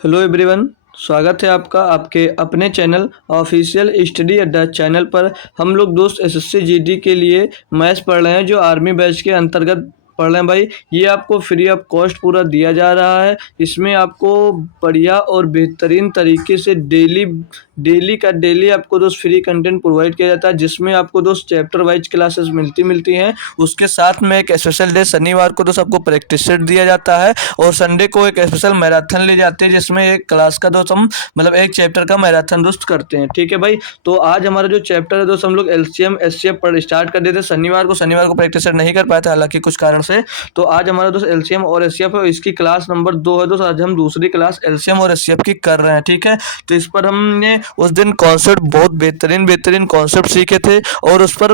Hello everyone. स्वागत है आपका आपके अपने चैनल ऑफिशियल स्टडी अड्डा चैनल पर। हम लोग दोस्त एसएससी जीडी के लिए मैथ्स पढ़ रहे हैं जो आर्मी बैच के अंतर्गत पढ़ रहे हैं भाई। ये आपको फ्री ऑफ कॉस्ट पूरा दिया जा रहा है। इसमें आपको बढ़िया और बेहतरीन तरीके से डेली डेली का डेली आपको दोस्त फ्री कंटेंट प्रोवाइड किया जाता है, जिसमें आपको दोस्त चैप्टर वाइज क्लासेस मिलती हैं। उसके साथ में एक स्पेशल डे शनिवार को दोस्त आपको प्रैक्टिस सेट दिया जाता है और संडे को एक स्पेशल मैराथन ले जाते हैं, जिसमें एक क्लास का दोस्त हम मतलब एक चैप्टर का मैराथन दोस्त करते हैं। ठीक है भाई। तो आज हमारा जो चैप्टर है दोस्त हम लोग एलसीएम एचसीएफ पर स्टार्ट कर देते शनिवार को प्रैक्टिस सेट नहीं कर पाए थे हालांकि कुछ कारण से। तो आज हमारा दोस्त एलसीएम और एचसीएफ है, इसकी क्लास नंबर 2 है दोस्त। आज हम दूसरी क्लास एलसीएम और एचसीएफ की कर रहे हैं। ठीक है। तो इस पर हमने उस दिन कॉन्सेप्ट बहुत बेहतरीन बेहतरीन कॉन्सेप्ट सीखे थे और उस पर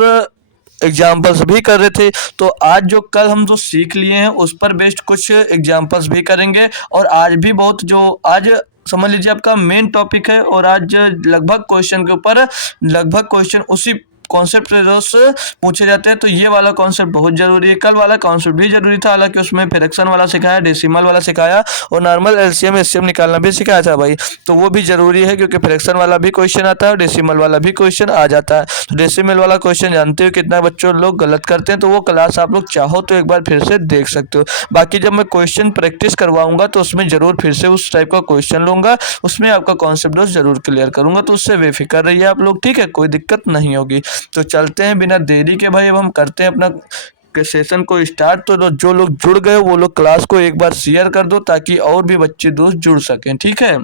एग्जाम्पल्स भी कर रहे थे। तो आज जो कल हम जो सीख लिए हैं उस पर बेस्ड कुछ एग्जाम्पल्स भी करेंगे और आज भी बहुत जो आज समझ लीजिए आपका मेन टॉपिक है और आज लगभग क्वेश्चन के ऊपर लगभग क्वेश्चन उसी कॉन्सेप्ट से दोस्त पूछे जाते हैं। तो ये वाला कॉन्सेप्ट बहुत जरूरी है। कल वाला कॉन्सेप्ट भी जरूरी था, हालांकि उसमें फ्रैक्शन वाला सिखाया, डेसिमल वाला सिखाया और नॉर्मल एलसीएम एचसीएम निकालना भी सिखाया था भाई। तो वो भी जरूरी है क्योंकि फ्रैक्शन वाला भी क्वेश्चन आता है और डेसिमल वाला भी क्वेश्चन आ जाता है। तो डेसिमल वाला क्वेश्चन जानते हो कितना बच्चों लोग गलत करते हैं, तो वो क्लास आप लोग चाहो तो एक बार फिर से देख सकते हो। बाकी जब मैं क्वेश्चन प्रैक्टिस करवाऊंगा तो उसमें जरूर फिर से उस टाइप का क्वेश्चन लूंगा, उसमें आपका कॉन्सेप्ट जरूर क्लियर करूंगा। तो उससे बेफिक्र रहिए आप लोग, ठीक है, कोई दिक्कत नहीं होगी। तो चलते हैं बिना देरी के भाई, अब हम करते हैं अपना सेशन को स्टार्ट। तो जो लोग जुड़ गए वो लोग क्लास को एक बार शेयर कर दो ताकि और भी बच्चे दोस्त जुड़ सकें। ठीक है।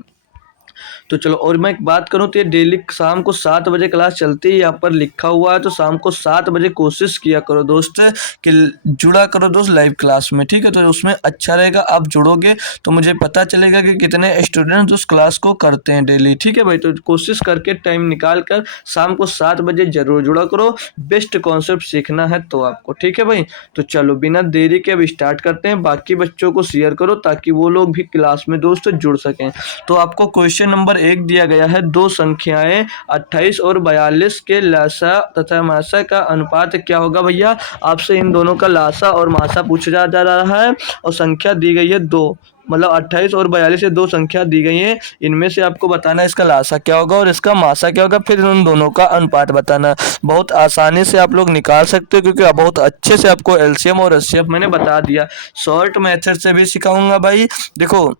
तो चलो, और मैं एक बात करूं तो ये डेली शाम को 7 बजे क्लास चलती है, यहाँ पर लिखा हुआ है। तो शाम को 7 बजे कोशिश किया करो दोस्त कि जुड़ा करो दोस्त लाइव क्लास में। ठीक है। तो उसमें अच्छा रहेगा, आप जुड़ोगे तो मुझे पता चलेगा कि कितने स्टूडेंट्स उस क्लास को करते हैं डेली। ठीक है भाई। तो कोशिश करके टाइम निकाल कर शाम को 7 बजे जरूर जुड़ा करो, बेस्ट कॉन्सेप्ट सीखना है तो आपको। ठीक है भाई। तो चलो बिना देरी के अब स्टार्ट करते हैं। बाकी बच्चों को शेयर करो ताकि वो लोग भी क्लास में दोस्त जुड़ सकें। तो आपको क्वेश्चन नंबर 1 दिया गया है, दो संख्याएं 28 और 42 के लासा तथा मासा का अनुपात क्या होगा। भैया आपसे इन दोनों का लासा और मासा पूछा जा रहा है और संख्या दी गई है 2, मतलब 28 और 42 ये दो संख्या दी गई हैं। इनमें से आपको बताना है इसका लासा क्या होगा और इसका मासा क्या होगा, फिर उन दोनों का अनुपात बताना। बहुत आसानी से आप लोग निकाल सकते हो क्योंकि बहुत अच्छे से आपको एलसीएम और एचसीएफ मैंने बता दिया। शॉर्ट मेथड से भी सिखाऊंगा भाई। देखो,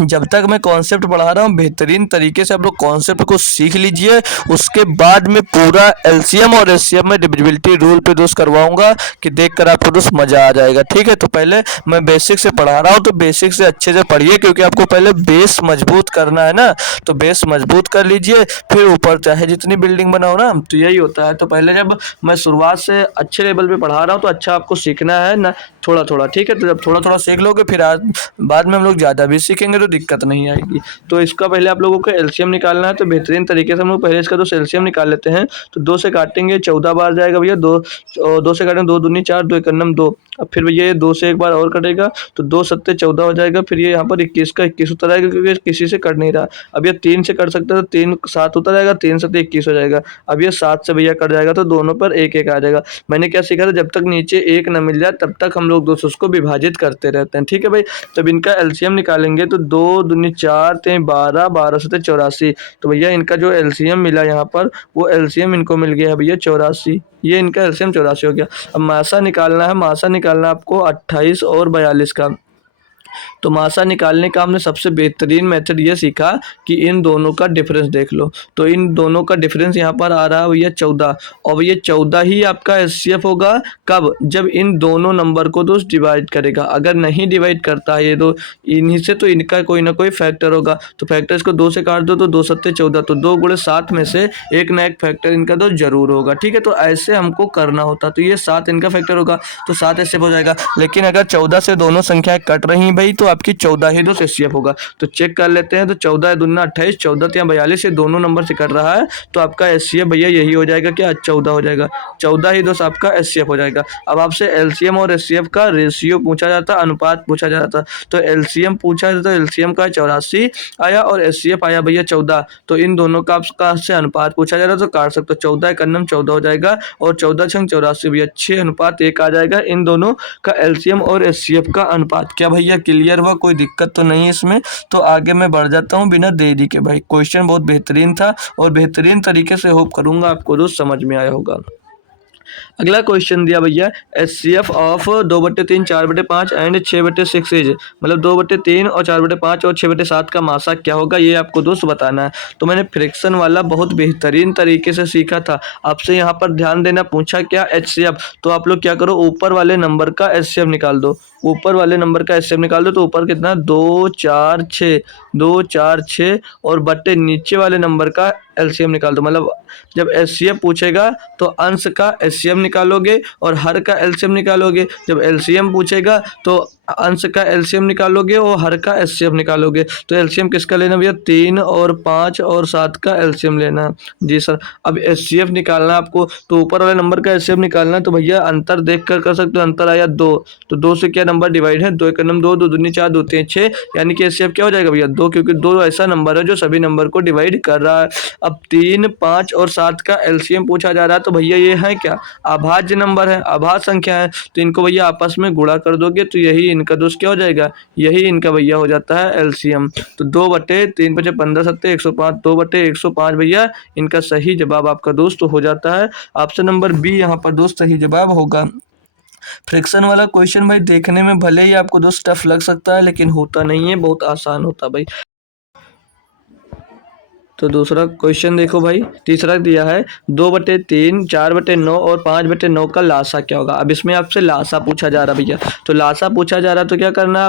जब तक मैं कॉन्सेप्ट पढ़ा रहा हूँ बेहतरीन तरीके से आप लोग कॉन्सेप्ट को सीख लीजिए। उसके बाद में पूरा एलसीएम और एचसीएफ में डिविजिबिलिटी रूल पे दोस्त करवाऊंगा कि देखकर आपको दोस्त मजा आ जाएगा। ठीक है। तो पहले मैं बेसिक से पढ़ा रहा हूँ तो बेसिक से अच्छे से पढ़िए क्योंकि आपको पहले बेस मजबूत करना है ना। तो बेस मजबूत कर लीजिए, फिर ऊपर चाहे जितनी बिल्डिंग बनाओ ना। तो यही होता है। तो पहले जब मैं शुरुआत से अच्छे लेवल पे पढ़ा रहा हूँ तो अच्छा आपको सीखना है ना, थोड़ा थोड़ा। ठीक है। तो जब थोड़ा थोड़ा सीख लोगे फिर बाद में हम लोग ज़्यादा भी सीखेंगे तो दिक्कत नहीं आएगी। तो इसका पहले आप लोगों को एलसीएम निकालना है। तो बेहतरीन तरीके से हम लोग पहले इसका तो एलसीएम निकाल लेते हैं। तो 2 से काटेंगे 14 बार जाएगा भैया। 2 से काटेंगे 2 दूनी 4, 2 एक नम 2। अब फिर भैया ये 2 से एक बार और कटेगा तो 2 सत्ते 14 हो जाएगा। फिर ये यहाँ पर 21 का 21 उतर आएगा क्योंकि किसी से कट नहीं रहा। अब ये 3 से कट सकता है तो 3 7 उतर आएगा, 3 सत्ते 21 हो जाएगा। अब ये 7 से भैया कट जाएगा तो दोनों पर एक एक आ जाएगा। मैंने क्या सीखा था, जब तक नीचे एक न मिल जाए तब तक हम लोग दोस्तों उसको विभाजित करते रहते हैं। ठीक है भाई। तब इनका एलसीएम निकालेंगे तो 2 दूनी 4 3 12, 12 सत्ते 84। तो भैया इनका जो एलसीएम मिला यहाँ पर वो एलसीएम इनको मिल गया है भैया 84। ये इनका एलसीएम 84 हो गया। अब मासा निकालना है। मासा निकालना आपको 28 और 42 का। तो मासा निकालने का हमने सबसे बेहतरीन मेथड ये सीखा कि इन दोनों का डिफरेंस देख लो। तो इन दोनों का डिफरेंस यहाँ पर आ रहा है भैया 14 और ये 14 ही आपका एचसीएफ होगा। कब? जब इन दोनों नंबर को दोस्त डिवाइड करेगा। अगर नहीं डिवाइड करता है ये दो इन्हीं से तो इनका कोई ना कोई फैक्टर होगा। तो फैक्टर इसको 2 से काट दो तो 2 सत्ते 14, तो 2 गुणे 7 में से एक ना एक फैक्टर इनका तो जरूर होगा। ठीक है। तो ऐसे हमको करना होता। तो ये 7 इनका फैक्टर होगा तो 7 एचसीएफ हो जाएगा। लेकिन अगर 14 से दोनों संख्याएं कट रही भाई तो आपकी 14 ही दोस्त एचसीएफ होगा। तो चेक कर लेते हैं। तो 14 दूना 28, 14 या 42 ये दोनों नंबर से कट रहा है तो आपका एचसीएफ भैया यही हो जाएगा, क्या 14 हो जाएगा। 14 ही दोस्त आपका एचसीएफ हो जाएगा। अब आपसे एलसीएम और एचसीएफ का रेशियो पूछा जाता, अनुपात पूछा जाता। तो एलसीएम पूछा जाता, एलसीएम का 84 आया और एचसीएफ आया भैया 14। तो इन दोनों का आपका से अनुपात पूछा जा रहा तो काट सकते हो। 14 एक अन्नम 14 हो जाएगा और 14 छंग 84 भैया 6 अनुपात 1 आ जाएगा। इन दोनों का एलसीएम और एचसीएफ का अनुपात। क्या भैया क्लियर हुआ, कोई दिक्कत तो नहीं इसमें। तो आगे मैं बढ़ जाता हूँ बिना देरी के भाई। क्वेश्चन बहुत बेहतरीन था और बेहतरीन तरीके से होप करूँगा आपको दोस्त समझ में आया होगा। अगला क्वेश्चन दिया भैया, HCF ऑफ 2/3, 4/5 एंड 6/6 इज, मतलब 2/3 और 4/5 और 6/7 का मासा क्या होगा, ये आपको दोस्त बताना है। तो मैंने फ्रिक्शन वाला बहुत बेहतरीन तरीके से सीखा था। आपसे यहाँ पर ध्यान देना, पूछा क्या HCF, तो आप लोग क्या करो, ऊपर वाले नंबर का HCF निकाल दो। ऊपर वाले नंबर का HCF निकाल दो तो ऊपर कितना, 2 4 6, 2 4 6 और बट्टे नीचे वाले नंबर का LCM निकाल दो। मतलब जब HCF पूछेगा तो अंश का HCM निकालोगे और हर का LCM निकालोगे। जब LCM पूछेगा तो अंश का LCM निकालोगे और हर का HCF निकालोगे। तो LCM किसका लेना भैया, 3 और 5 और 7 का LCM लेना। जी सर। अब HCF निकालना है आपको, तो ऊपर वाले नंबर का HCF निकालना है। तो भैया अंतर देख कर सकते हो, अंतर आया 2, तो 2 से क्या नंबर डिवाइड है, 2 1 2, 2 दूनी 4, 2 3 6, यानी कि HCF क्या हो जाएगा भैया 2, क्योंकि 2 ऐसा नंबर है जो सभी नंबर को डिवाइड कर रहा है। अब 3 5 और 7 का LCM पूछा जा रहा है, तो भैया ये है क्या, अभाज्य नंबर है, अभाज्य संख्या है। तो इनको भैया आपस में गुणा कर दोगे तो यही इनका दोस्त क्या हो जाएगा, यही इनका भैया हो जाता है LCM। तो 2/3 5 15 7 105, 2/105 भैया इनका सही जवाब आपका दोस्त हो जाता है। ऑप्शन नंबर बी यहाँ पर दोस्त सही जवाब होगा। फ्रिक्शन वाला क्वेश्चन भाई देखने में भले ही आपको दोस्त टफ लग सकता है, लेकिन होता नहीं है, बहुत आसान होता भाई। तो दूसरा क्वेश्चन देखो भाई, तीसरा दिया है 2/3, 4/9 और 5/9 का लासा क्या होगा। अब इसमें आपसे लासा पूछा जा रहा भैया, तो लासा पूछा जा रहा तो क्या करना है,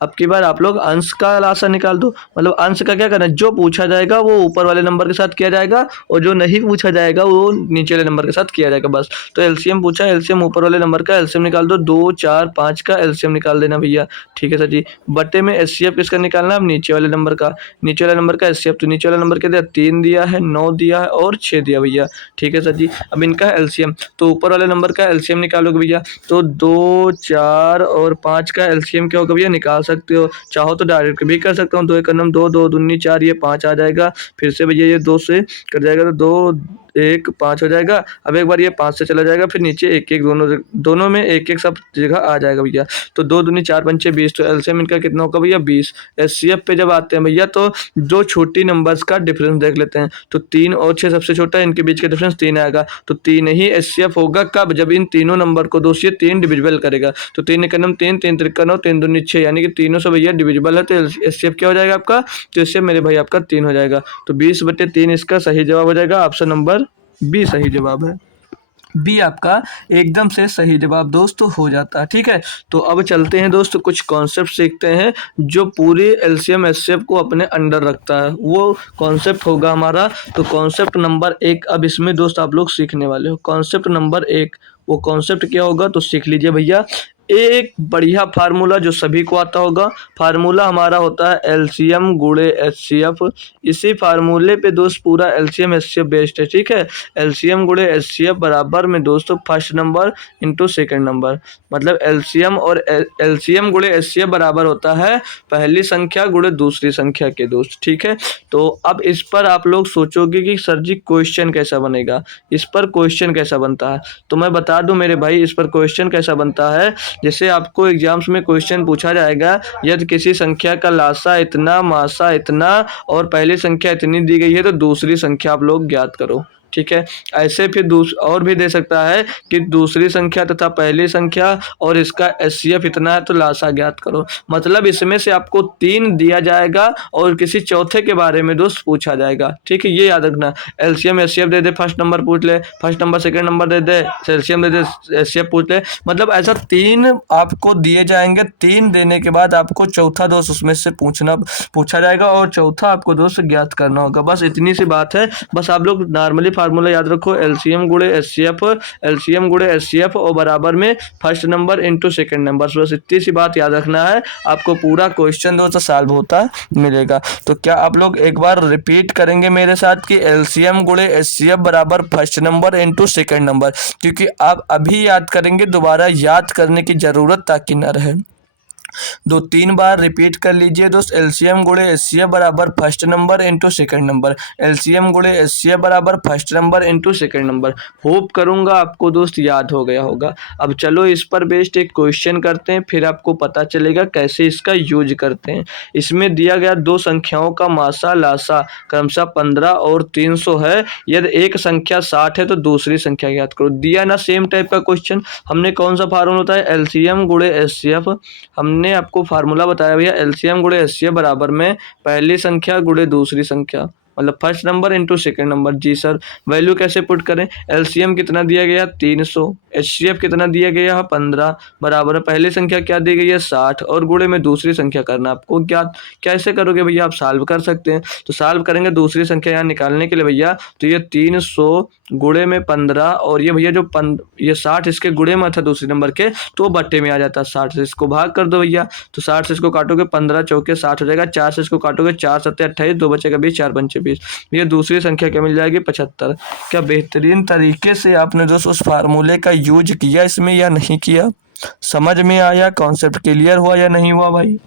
आपकी बार आप लोग अंश का लासा निकाल दो। मतलब अंश का क्या करना है, जो पूछा जाएगा वो ऊपर वाले नंबर के साथ किया जाएगा और जो नहीं पूछा जाएगा वो नीचे वाले नंबर के साथ किया जाएगा बस। तो LCM पूछा, LCM ऊपर वाले नंबर का LCM निकाल दो, 2 4 5 का LCM निकाल देना भैया। ठीक है सर जी। बट्टे में HCF किसका निकालना है, अब नीचे वाले नंबर का, नीचे वाले नंबर का HCF, तो नीचे वाला नंबर क्या दिया, 3 दिया है, 9 दिया है और 6 दिया भैया। ठीक है सर जी। अब इनका LCM, तो ऊपर वाले नंबर का LCM निकालोगे भैया, तो 2 4 और 5 का LCM क्या होगा भैया, निकाल सकते हो, चाहो तो डायरेक्ट भी कर सकता हूँ। 2 1 2, 2 दूनी 4, ये 5 आ जाएगा। फिर से भैया ये 2 से कट जाएगा तो 2 1 5 हो जाएगा। अब एक बार ये 5 से चला जाएगा, फिर नीचे 1 1, दोनों में 1 1 सब जगह आ जाएगा भैया। तो 2 दूनी 4 पंचे 20, तो LCM इनका कितना होगा भैया 20। HCF पे जब आते हैं भैया तो दो छोटी नंबर्स का डिफरेंस देख लेते हैं। तो 3 और 6 सबसे छोटा है, इनके बीच का डिफरेंस 3 आएगा। तो 3 ही HCF होगा कब, जब इन तीनों नंबर को दोस्त ये 3 डिविजिबल करेगा। तो 3 एकम 3, 3 त्रिक 9, 3 दूनी 6, यानी कि तीनों से भैया डिविजिबल है। तो HCF क्या हो जाएगा आपका, तो HCF मेरे भाई आपका 3 हो जाएगा। तो 20/3 इसका सही जवाब हो जाएगा। ऑप्शन नंबर बी सही जवाब है। बी आपका एकदम से सही जवाब दोस्त हो जाता है। ठीक है, तो अब चलते हैं दोस्त, कुछ कॉन्सेप्ट सीखते हैं जो पूरे LCM HCF को अपने अंडर रखता है। वो कॉन्सेप्ट होगा हमारा, तो कॉन्सेप्ट नंबर 1 अब इसमें दोस्त आप लोग सीखने वाले हो। कॉन्सेप्ट नंबर 1, वो कॉन्सेप्ट क्या होगा तो सीख लीजिए भैया। एक बढ़िया फार्मूला जो सभी को आता होगा, फार्मूला हमारा होता है LCM गुणे HCF। इसी फार्मूले पे दोस्त पूरा LCM HCF बेस्ड है। ठीक है, LCM गुणे HCF बराबर में दोस्तों first number into second number, मतलब LCM और LCM गुणे HCF बराबर होता है पहली संख्या गुणे दूसरी संख्या के दोस्त। ठीक है, तो अब इस पर आप लोग सोचोगे कि सर जी क्वेश्चन कैसा बनेगा, इस पर क्वेश्चन कैसा बनता है। तो मैं बता दूं मेरे भाई, इस पर क्वेश्चन कैसा बनता है। जैसे आपको एग्जाम्स में क्वेश्चन पूछा जाएगा, यदि किसी संख्या का लासा इतना, मासा इतना और पहली संख्या इतनी दी गई है तो दूसरी संख्या आप लोग ज्ञात करो। ठीक है, ऐसे फिर और भी दे सकता है कि दूसरी संख्या तथा पहली संख्या और इसका HCF इतना है तो लासा ज्ञात करो। मतलब इसमें से आपको 3 दिया जाएगा और किसी चौथे के बारे में दोस्त पूछा जाएगा। ठीक है, ये याद रखना। LCM HCF दे दे, फर्स्ट नंबर पूछ ले, फर्स्ट नंबर सेकंड नंबर दे दे, LCM दे दे, HCF पूछ ले। मतलब ऐसा 3 आपको दिए जाएंगे, 3 देने के बाद आपको चौथा दोस्त उसमें से पूछा जाएगा और चौथा आपको दोस्त ज्ञात करना होगा। बस इतनी सी बात है। बस आप लोग नॉर्मली फार्मूला याद रखो, LCM गुणे HCF, LCM गुणे HCF और बराबर में first number into second number. बस इतनी सी बात याद रखना है, आपको पूरा क्वेश्चन दोस्तों सॉल्व होता मिलेगा। तो क्या आप लोग एक बार रिपीट करेंगे मेरे साथ कि LCM गुणे HCF बराबर first number into second number, क्योंकि आप अभी याद करेंगे, दोबारा याद करने की जरूरत ताकि न रहे। दो तीन बार रिपीट कर लीजिए दोस्त। एलसीएम गुणे एचसीएफ बराबर first number into second number. LCM गुणे एचसीएफ बराबर first number into second number. Hope करूंगा आपको दोस्त याद हो गया होगा। अब चलो इस पर बेस्ड एक क्वेश्चन करते हैं, फिर आपको पता चलेगा कैसे इसका यूज करते हैं। इसमें दिया गया दो संख्याओं का मासा लासा क्रमशः 15 और 300 है। यदि एक संख्या 60 है तो दूसरी संख्या ज्ञात करो। दिया ना सेम टाइप का क्वेश्चन। हमने कौन सा फार्मूला बताया, एलसीएम गुणे एचसीएफ। हमने आपको फार्मूला बताया भैया, एलसीएम गुणे एचसीएफ बराबर में पहली संख्या गुणे दूसरी संख्या, मतलब first number into second number. जी सर, वैल्यू कैसे पुट करें। एलसीएम कितना दिया गया 300, एचसीएफ कितना दिया गया है 15, बराबर पहली संख्या क्या दी गई है 60 और गुणे में दूसरी संख्या करना आपको ज्ञात। कैसे करोगे भैया, आप सॉल्व कर सकते हैं। तो सॉल्व करेंगे दूसरी संख्या यहाँ निकालने के लिए भैया, तो ये 300 गुणे में 15 और ये भैया जो ये 60 इसके गुणे में था दूसरे नंबर के, तो बट्टे में आ जाता है 60 से। इसको भाग कर दो भैया, तो 60 से इसको काटोगे 15 चौके 60 हो जाएगा। 4 से इसको काटोगे 4 सत्ते 28, 2 बचेगा 20, 4 पंचे 20। ये दूसरी संख्या क्या मिल जाएगी 75। क्या बेहतरीन तरीके से आपने दोस्तों उस फार्मूले का यूज किया इसमें या नहीं किया, समझ में आया, कॉन्सेप्ट क्लियर हुआ या नहीं हुआ भाई।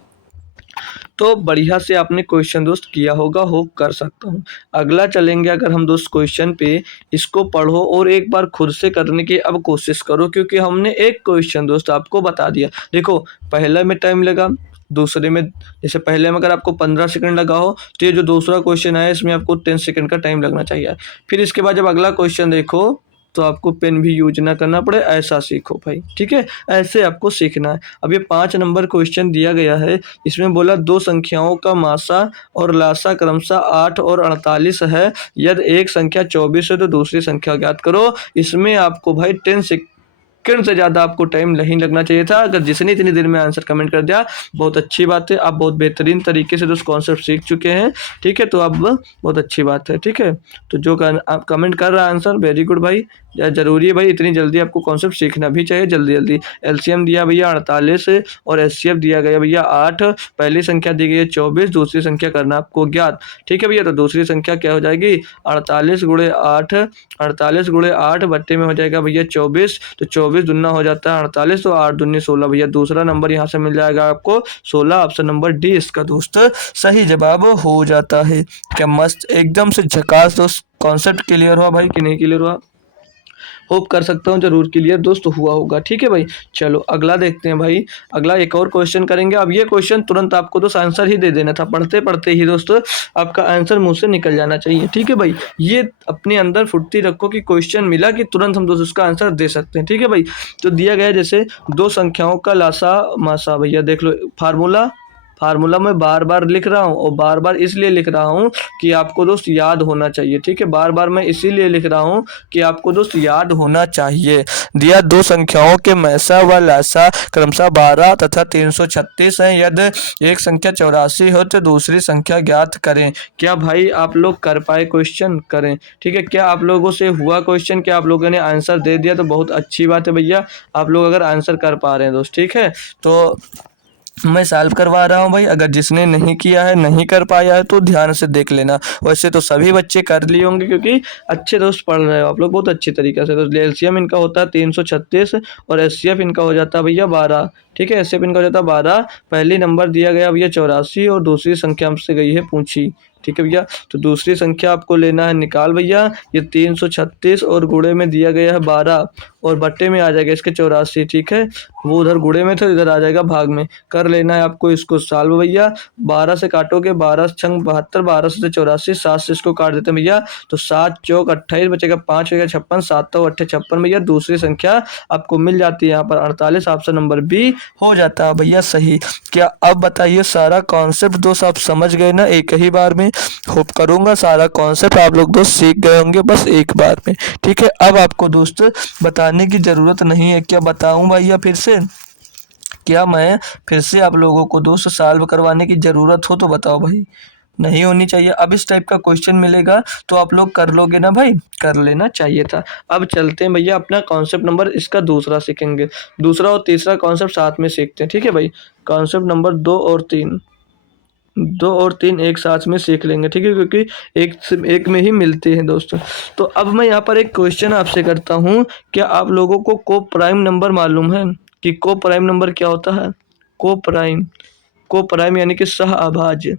तो बढ़िया से आपने क्वेश्चन दोस्त किया होगा, होप कर सकता हूँ। अगला चलेंगे अगर हम दोस्त क्वेश्चन पे, इसको पढ़ो और एक बार खुद से करने की अब कोशिश करो, क्योंकि हमने एक क्वेश्चन दोस्त आपको बता दिया। देखो पहले में टाइम लगा, दूसरे में जैसे पहले में अगर आपको 15 सेकंड लगा हो तो ये जो दूसरा क्वेश्चन है इसमें आपको 10 सेकंड का टाइम लगना चाहिए। फिर इसके बाद जब अगला क्वेश्चन देखो तो आपको पेन भी यूज ना करना पड़े, ऐसा सीखो भाई, ठीक है, ऐसे आपको सीखना है। अब ये 5 नंबर क्वेश्चन दिया गया है, इसमें बोला दो संख्याओं का मासा और लासा क्रमशः 8 और 48 है। यदि एक संख्या 24 है तो दूसरी संख्या ज्ञात करो। इसमें आपको भाई 10 सेकंड से ज़्यादा आपको टाइम नहीं लगना चाहिए था। अगर जिसने इतनी देर में आंसर कमेंट कर दिया, बहुत अच्छी बात है, आप बहुत बेहतरीन तरीके से उस कॉन्सेप्ट सीख चुके हैं, ठीक है, तो अब बहुत अच्छी बात है, ठीक है। तो जो आप कमेंट कर रहा है आंसर, वेरी गुड भाई, जरूरी है भाई, इतनी जल्दी आपको कॉन्सेप्ट सीखना भी चाहिए, जल्दी जल्दी। एलसीएम दिया भैया 48 और एचसीएफ दिया गया भैया 8, पहली संख्या दी गई है 24, दूसरी संख्या करना आपको ज्ञात, ठीक है भैया। तो दूसरी संख्या क्या हो जाएगी 48 गुणे 8, 48 गुणे 8 बट्टे में हो जाएगा भैया 24, तो 24 दुना हो जाता है 48, तो 8 दूनी 16 भैया, दूसरा नंबर यहाँ से मिल जाएगा आपको 16। ऑप्शन नंबर डी इसका दोस्त सही जवाब हो जाता है। क्या मस्त, एकदम से झकास दोस्त। कॉन्सेप्ट क्लियर हुआ भाई कि नहीं क्लियर हुआ, होप कर सकता हूँ जरूर क्लियर दोस्त हुआ होगा, ठीक है भाई। चलो अगला देखते हैं भाई, अगला एक और क्वेश्चन करेंगे। अब ये क्वेश्चन तुरंत आपको दोस्त आंसर ही दे देना था, पढ़ते पढ़ते ही दोस्तों आपका आंसर मुंह से निकल जाना चाहिए, ठीक है भाई। ये अपने अंदर फुर्ती रखो कि क्वेश्चन मिला कि तुरंत हम दोस्त उसका आंसर दे सकते हैं, ठीक है भाई। तो दिया गया जैसे दो संख्याओं का लासा मासा, भैया देख लो फार्मूला मैं बार बार लिख रहा हूँ और बार बार इसलिए लिख रहा हूँ कि आपको दोस्त याद होना चाहिए, ठीक है। बार बार मैं इसीलिए लिख रहा हूँ कि आपको दोस्त याद होना चाहिए। दिया दो संख्याओं के मैसा व लासा क्रमशः 12 तथा 336 हैं। यदि एक संख्या 84 हो तो दूसरी संख्या ज्ञात करें। क्या भाई आप लोग कर पाए क्वेश्चन, करें, ठीक है। क्या आप लोगों से हुआ क्वेश्चन, क्या आप लोगों ने आंसर दे दिया, तो बहुत अच्छी बात है भैया, आप लोग अगर आंसर कर पा रहे हैं दोस्त, ठीक है। तो मैं सॉल्व करवा रहा हूँ भाई, अगर जिसने नहीं किया है, नहीं कर पाया है, तो ध्यान से देख लेना। वैसे तो सभी बच्चे कर लिए होंगे क्योंकि अच्छे दोस्त पढ़ रहे हो आप लोग बहुत अच्छी तरीके से। तो एलसीएम इनका होता है 336 और एचसीएफ इनका हो जाता है भैया 12, ठीक है। एचसीएफ इनका हो जाता है 12, पहली नंबर दिया गया भैया 84 और दूसरी संख्या हमसे गई है पूछी, ठीक है भैया। तो दूसरी संख्या आपको लेना है निकाल भैया, ये 336 और गुणे में दिया गया है 12 और बट्टे में आ जाएगा इसके 84, ठीक है। वो उधर गुणे में था, इधर आ जाएगा भाग में, कर लेना है आपको इसको सॉल्व भैया। 12 से काटोगे 12 छंग 72, 12 से 84, 7 से इसको काट देते हैं भैया, तो 7 चौक 28 बचेगा, 5 होगा 56, 7 तो 8 56 भैया। दूसरी संख्या आपको मिल जाती है यहाँ पर 48, ऑप्शन नंबर बी हो जाता है भैया सही। क्या अब बताइए सारा कॉन्सेप्ट दोस्त आप समझ गए ना एक ही बार में। होप करूंगा सारा कॉन्सेप्ट आप लोग दोस्त सीख गए होंगे बस एक बार में, ठीक है। अब आपको दोस्त बताने की जरूरत नहीं है, क्या बताऊं भैया फिर से, क्या मैं फिर से आप लोगों को दोस्त सॉल्व करवाने की ज़रूरत हो तो बताओ भाई, नहीं होनी चाहिए। अब इस टाइप का क्वेश्चन मिलेगा तो आप लोग कर लोगे ना भाई, कर लेना चाहिए था। अब चलते हैं भैया अपना कॉन्सेप्ट नंबर इसका दूसरा सीखेंगे, दूसरा और तीसरा कॉन्सेप्ट साथ में सीखते हैं, ठीक है भाई। कॉन्सेप्ट नंबर 2 और 3 एक साथ में सीख लेंगे, ठीक है, क्योंकि एक में ही मिलते हैं दोस्तों। तो अब मैं यहाँ पर एक क्वेश्चन आपसे करता हूँ, क्या आप लोगों को प्राइम नंबर मालूम है कि प्राइम नंबर क्या होता है। कोप्राइम, कोप्राइम यानी कि सहअभाज्य।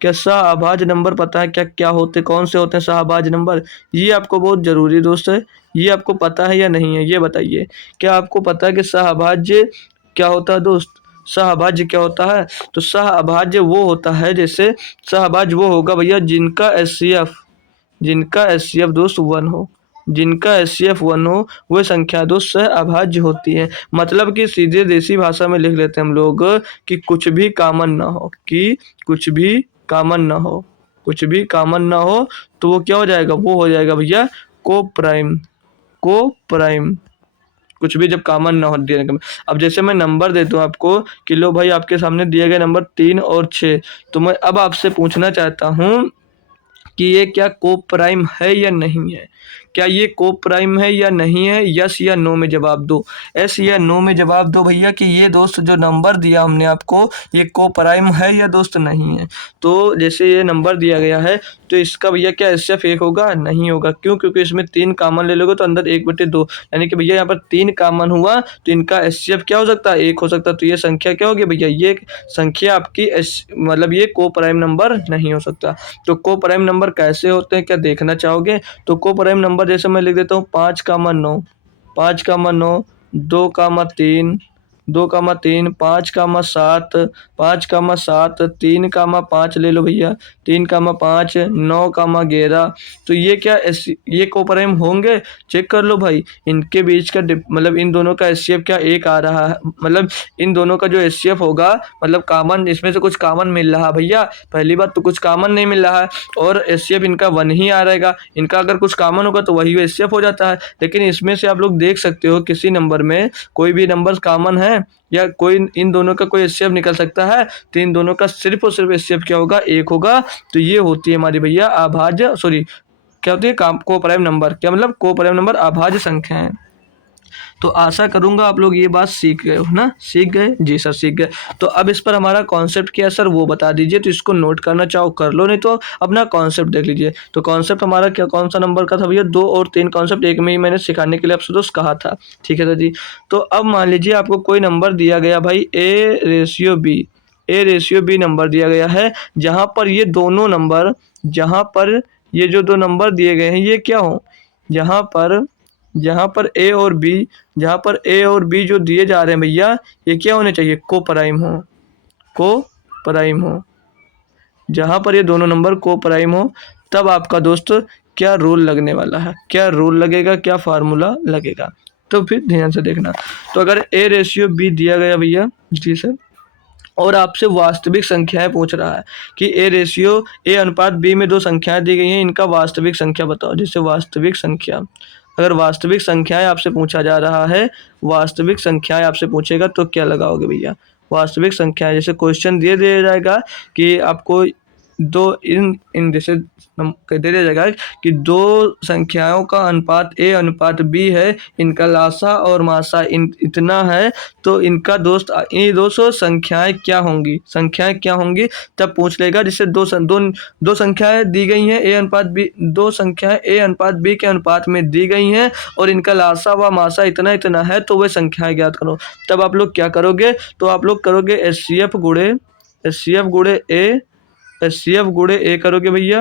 क्या सहअभाज्य नंबर पता है क्या क्या होते, कौन से होते हैं सहअभाज्य नंबर? ये आपको बहुत जरूरी दोस्त है, ये आपको पता है या नहीं है ये बताइए। क्या आपको पता है कि सहअभाज्य क्या होता है दोस्त? सहअभाज्य क्या होता है? तो सहअभाज्य वो होता है, जैसे सहअभाज्य वो होगा भैया जिनका एचसीएफ दोस्त 1 हो, जिनका एचसीएफ 1 हो वह संख्या दोस्त सहअभाज्य होती है। मतलब कि सीधे देसी भाषा में लिख लेते हैं हम लोग कि कुछ भी कॉमन ना हो, कि कुछ भी कॉमन ना हो, कुछ भी कॉमन ना हो तो वो क्या हो जाएगा? वो हो जाएगा भैया कोप्राइम, कोप्राइम। कुछ भी जब कॉमन ना हो देने का। अब जैसे मैं नंबर देता हूँ आपको कि लो भाई आपके सामने दिए गए नंबर 3 और 6, तो मैं अब आपसे पूछना चाहता हूँ कि ये क्या कोप्राइम है या नहीं है? क्या ये कोप्राइम है या नहीं है? यस या नो में जवाब दो, यस या नो में जवाब दो भैया कि ये दोस्त जो नंबर दिया हमने आपको ये कोप्राइम है या दोस्त नहीं है। तो जैसे ये नंबर दिया गया है तो इसका भैया क्या एचसीएफ 1 होगा? नहीं होगा। क्यों? क्योंकि इसमें 3 कॉमन ले लोगे तो अंदर 1/2, यानी कि भैया यहाँ पर 3 कॉमन हुआ तो इनका एचसीएफ क्या हो सकता है? 1 हो सकता है। तो ये संख्या क्या होगी भैया? ये संख्या आपकी मतलब ये कोप्राइम नंबर नहीं हो सकता। तो कोप्राइम नंबर कैसे होते हैं क्या देखना चाहोगे? तो कोप्राइम नंबर जैसे मैं लिख देता हूँ 5,9, 5,9, 2,3, 2,3, 5,7, 5,7, 3,5 ले लो भैया, 3,5, 9,11। तो ये क्या ये कोप्राइम होंगे? चेक कर लो भाई, इनके बीच का मतलब इन दोनों का एचसीएफ क्या 1 आ रहा है? मतलब इन दोनों का जो एचसीएफ होगा मतलब कॉमन, इसमें से कुछ कॉमन मिल रहा है भैया। पहली बात तो कुछ कॉमन नहीं मिल रहा है और एचसीएफ इनका 1 ही आ रहेगा। इनका अगर कुछ कॉमन होगा तो वही एचसीएफ हो जाता है। लेकिन इसमें से आप लोग देख सकते हो किसी नंबर में कोई भी नंबर कॉमन है या कोई इन दोनों का कोई एचसीएफ निकल सकता है? तो इन दोनों का सिर्फ और सिर्फ एचसीएफ क्या होगा? 1 होगा। तो ये होती है हमारी भैया अभाज्य, सॉरी क्या होती है? Coprime number. क्या मतलब? कोप्राइम नंबर अभाज्य संख्या है। तो आशा करूंगा आप लोग ये बात सीख गए हो ना? सीख गए? जी सर सीख गए। तो अब इस पर हमारा कॉन्सेप्ट क्या है सर वो बता दीजिए। तो इसको नोट करना चाहो कर लो, नहीं तो अपना कॉन्सेप्ट देख लीजिए। तो कॉन्सेप्ट हमारा क्या कौन सा नंबर का था भैया? 2 और 3 कॉन्सेप्ट एक में ही मैंने सिखाने के लिए आपसे दोस्त कहा था। ठीक है सर जी। तो अब मान लीजिए आपको कोई नंबर दिया गया भाई A/B नंबर दिया गया है, जहां पर ये दोनों नंबर, जहां पर ये जो 2 नंबर दिए गए हैं ये क्या हो? जहां पर ए और बी, जहां पर ए और बी जो दिए जा रहे हैं भैया ये क्या होने चाहिए? कोप्राइम हो, कोप्राइम हो। जहां पर ये दोनों नंबर कोप्राइम हो तब आपका दोस्त क्या रूल लगने वाला है? क्या रूल लगेगा? क्या फार्मूला लगेगा? तो फिर ध्यान से देखना। तो अगर A/B दिया गया भैया, जी सर, और आपसे वास्तविक संख्याएं पूछ रहा है कि A अनुपात B में 2 संख्याएं दी गई हैं, इनका वास्तविक संख्या बताओ। जैसे वास्तविक संख्या, अगर वास्तविक संख्याएं आपसे पूछा जा रहा है, वास्तविक संख्याएं आपसे पूछेगा तो क्या लगाओगे भैया? वास्तविक संख्याएं जैसे क्वेश्चन दे दिया जाएगा कि आपको दो इन जैसे दे दिया जाएगा कि 2 संख्याओं का अनुपात A अनुपात B है, इनका लासा और मासा इतना है, तो इनका दोस्त ये 200 संख्याएं क्या होंगी? संख्याएं क्या होंगी तब पूछ लेगा। जिससे दो संख्याएं दी गई हैं A अनुपात B, 2 संख्याएं A अनुपात B के अनुपात में दी गई हैं और इनका लासा व मासा इतना इतना है, तो वे संख्याएं ज्ञात करो। तब आप लोग क्या करोगे? तो आप लोग करोगे एचसीएफ गुणे ए करोगे भैया,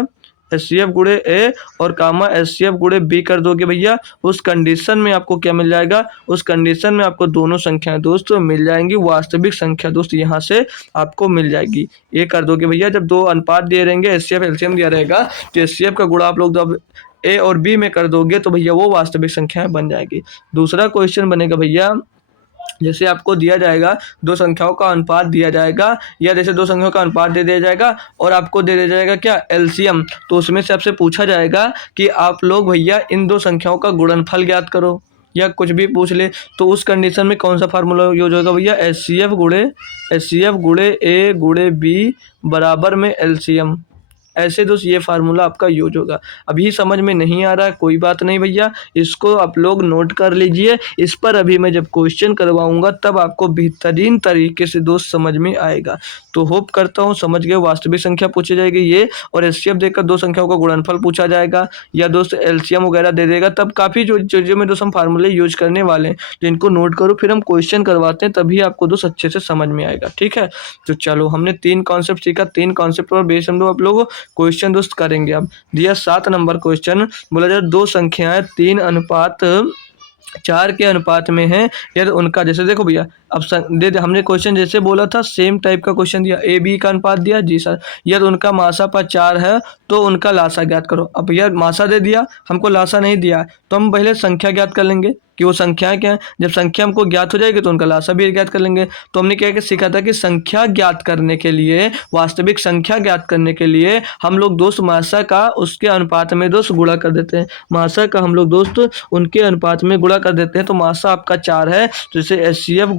एचसीएफ गुणे ए और कामा एचसीएफ गुणे बी कर दोगे भैया। उस कंडीशन में आपको क्या मिल जाएगा? उस कंडीशन में आपको दोनों संख्याएं दोस्त मिल जाएंगी, वास्तविक संख्या दोस्त यहाँ से आपको मिल जाएगी। ये कर दोगे भैया। जब 2 अनुपात दिए रहेंगे, एचसीएफ एलसीएम दिया रहेगा, तो एचसीएफ का गुणा आप लोग जब ए और बी में कर दोगे तो भैया वो वास्तविक संख्याएं बन जाएगी। दूसरा क्वेश्चन बनेगा भैया, जैसे आपको दिया जाएगा 2 संख्याओं का अनुपात दिया जाएगा, या जैसे 2 संख्याओं का अनुपात दे दिया जाएगा और आपको दे दिया जाएगा क्या? एलसीएम। तो उसमें से आपसे पूछा जाएगा कि आप लोग भैया इन 2 संख्याओं का गुणनफल ज्ञात करो, या कुछ भी पूछ ले, तो उस कंडीशन में कौन सा फार्मूला यूज होगा भैया? एचसीएफ गुणे ए गुणे बी बराबर में एलसीएम। ऐसे दोस्त ये फार्मूला आपका यूज होगा। अभी समझ में नहीं आ रहा है, कोई बात नहीं भैया, इसको आप लोग नोट कर लीजिए। इस पर अभी मैं जब क्वेश्चन करवाऊंगा तब आपको बेहतरीन तरीके से दोस्त समझ में आएगा। तो होप करता हूँ समझ गए। वास्तविक संख्या पूछी जाएगी ये, और एचसीएफ देकर दो संख्याओं का गुणनफल पूछा जाएगा, या दोस्त एलसीएम वगैरह दे देगा। तब काफ़ी जो चीज़ों में दोस्त हम फार्मूले यूज करने वाले हैं, तो इनको नोट करो, फिर हम क्वेश्चन करवाते हैं, तभी आपको दोस्त अच्छे से समझ में आएगा। ठीक है, तो चलो हमने 3 कॉन्सेप्ट सीखा, 3 कॉन्सेप्ट पर बेस हम लोग आप लोग क्वेश्चन दोस्त करेंगे। अब दिया 7 नंबर क्वेश्चन, बोला जाए दो संख्याएं 3:4 के अनुपात में है, यदि उनका, जैसे देखो भैया अब दे हमने क्वेश्चन जैसे बोला था सेम टाइप का क्वेश्चन दिया, ए बी का अनुपात दिया जी सर, यदि उनका मासा पर 4 है तो उनका लासा ज्ञात करो। अब भैया मासा दे दिया, हमको लासा नहीं दिया, तो हम पहले संख्या ज्ञात कर लेंगे कि वो संख्या क्या है। जब संख्या हमको ज्ञात हो जाएगी तो उनका लासा भी ज्ञात कर लेंगे। तो हमने क्या सीखा था कि संख्या ज्ञात करने के लिए, वास्तविक संख्या ज्ञात करने के लिए हम लोग दोस्त मासा का उसके अनुपात में दोस्त गुणा कर देते हैं। मासा का हम लोग दोस्त उनके अनुपात में गुणा कर देते हैं। तो मासा आपका 4 है, तो जैसे एचसीएफ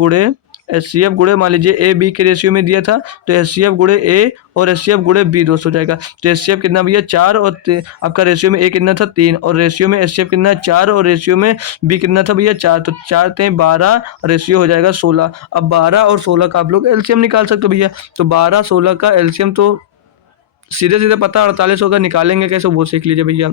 गुणे मान लीजिए ए बी के रेशियो में दिया था, तो एचसीएफ गुणे ए और एचसीएफ गुणे बी दोस्त हो जाएगा। तो एचसीएफ कितना भैया 4, और आपका रेशियो में ए कितना था 3, और रेशियो में एचसीएफ कितना है 4, और रेशियो में बी कितना था भैया 4, तो 4 थे 12, रेशियो हो जाएगा 16। अब 12 और 16 का आप लोग एलसीएम निकाल सकते हो भैया। तो 12 16 का एलसीएम तो सीधे सीधे पता 48 होगा, निकालेंगे कैसे वो सीख लीजिए भैया।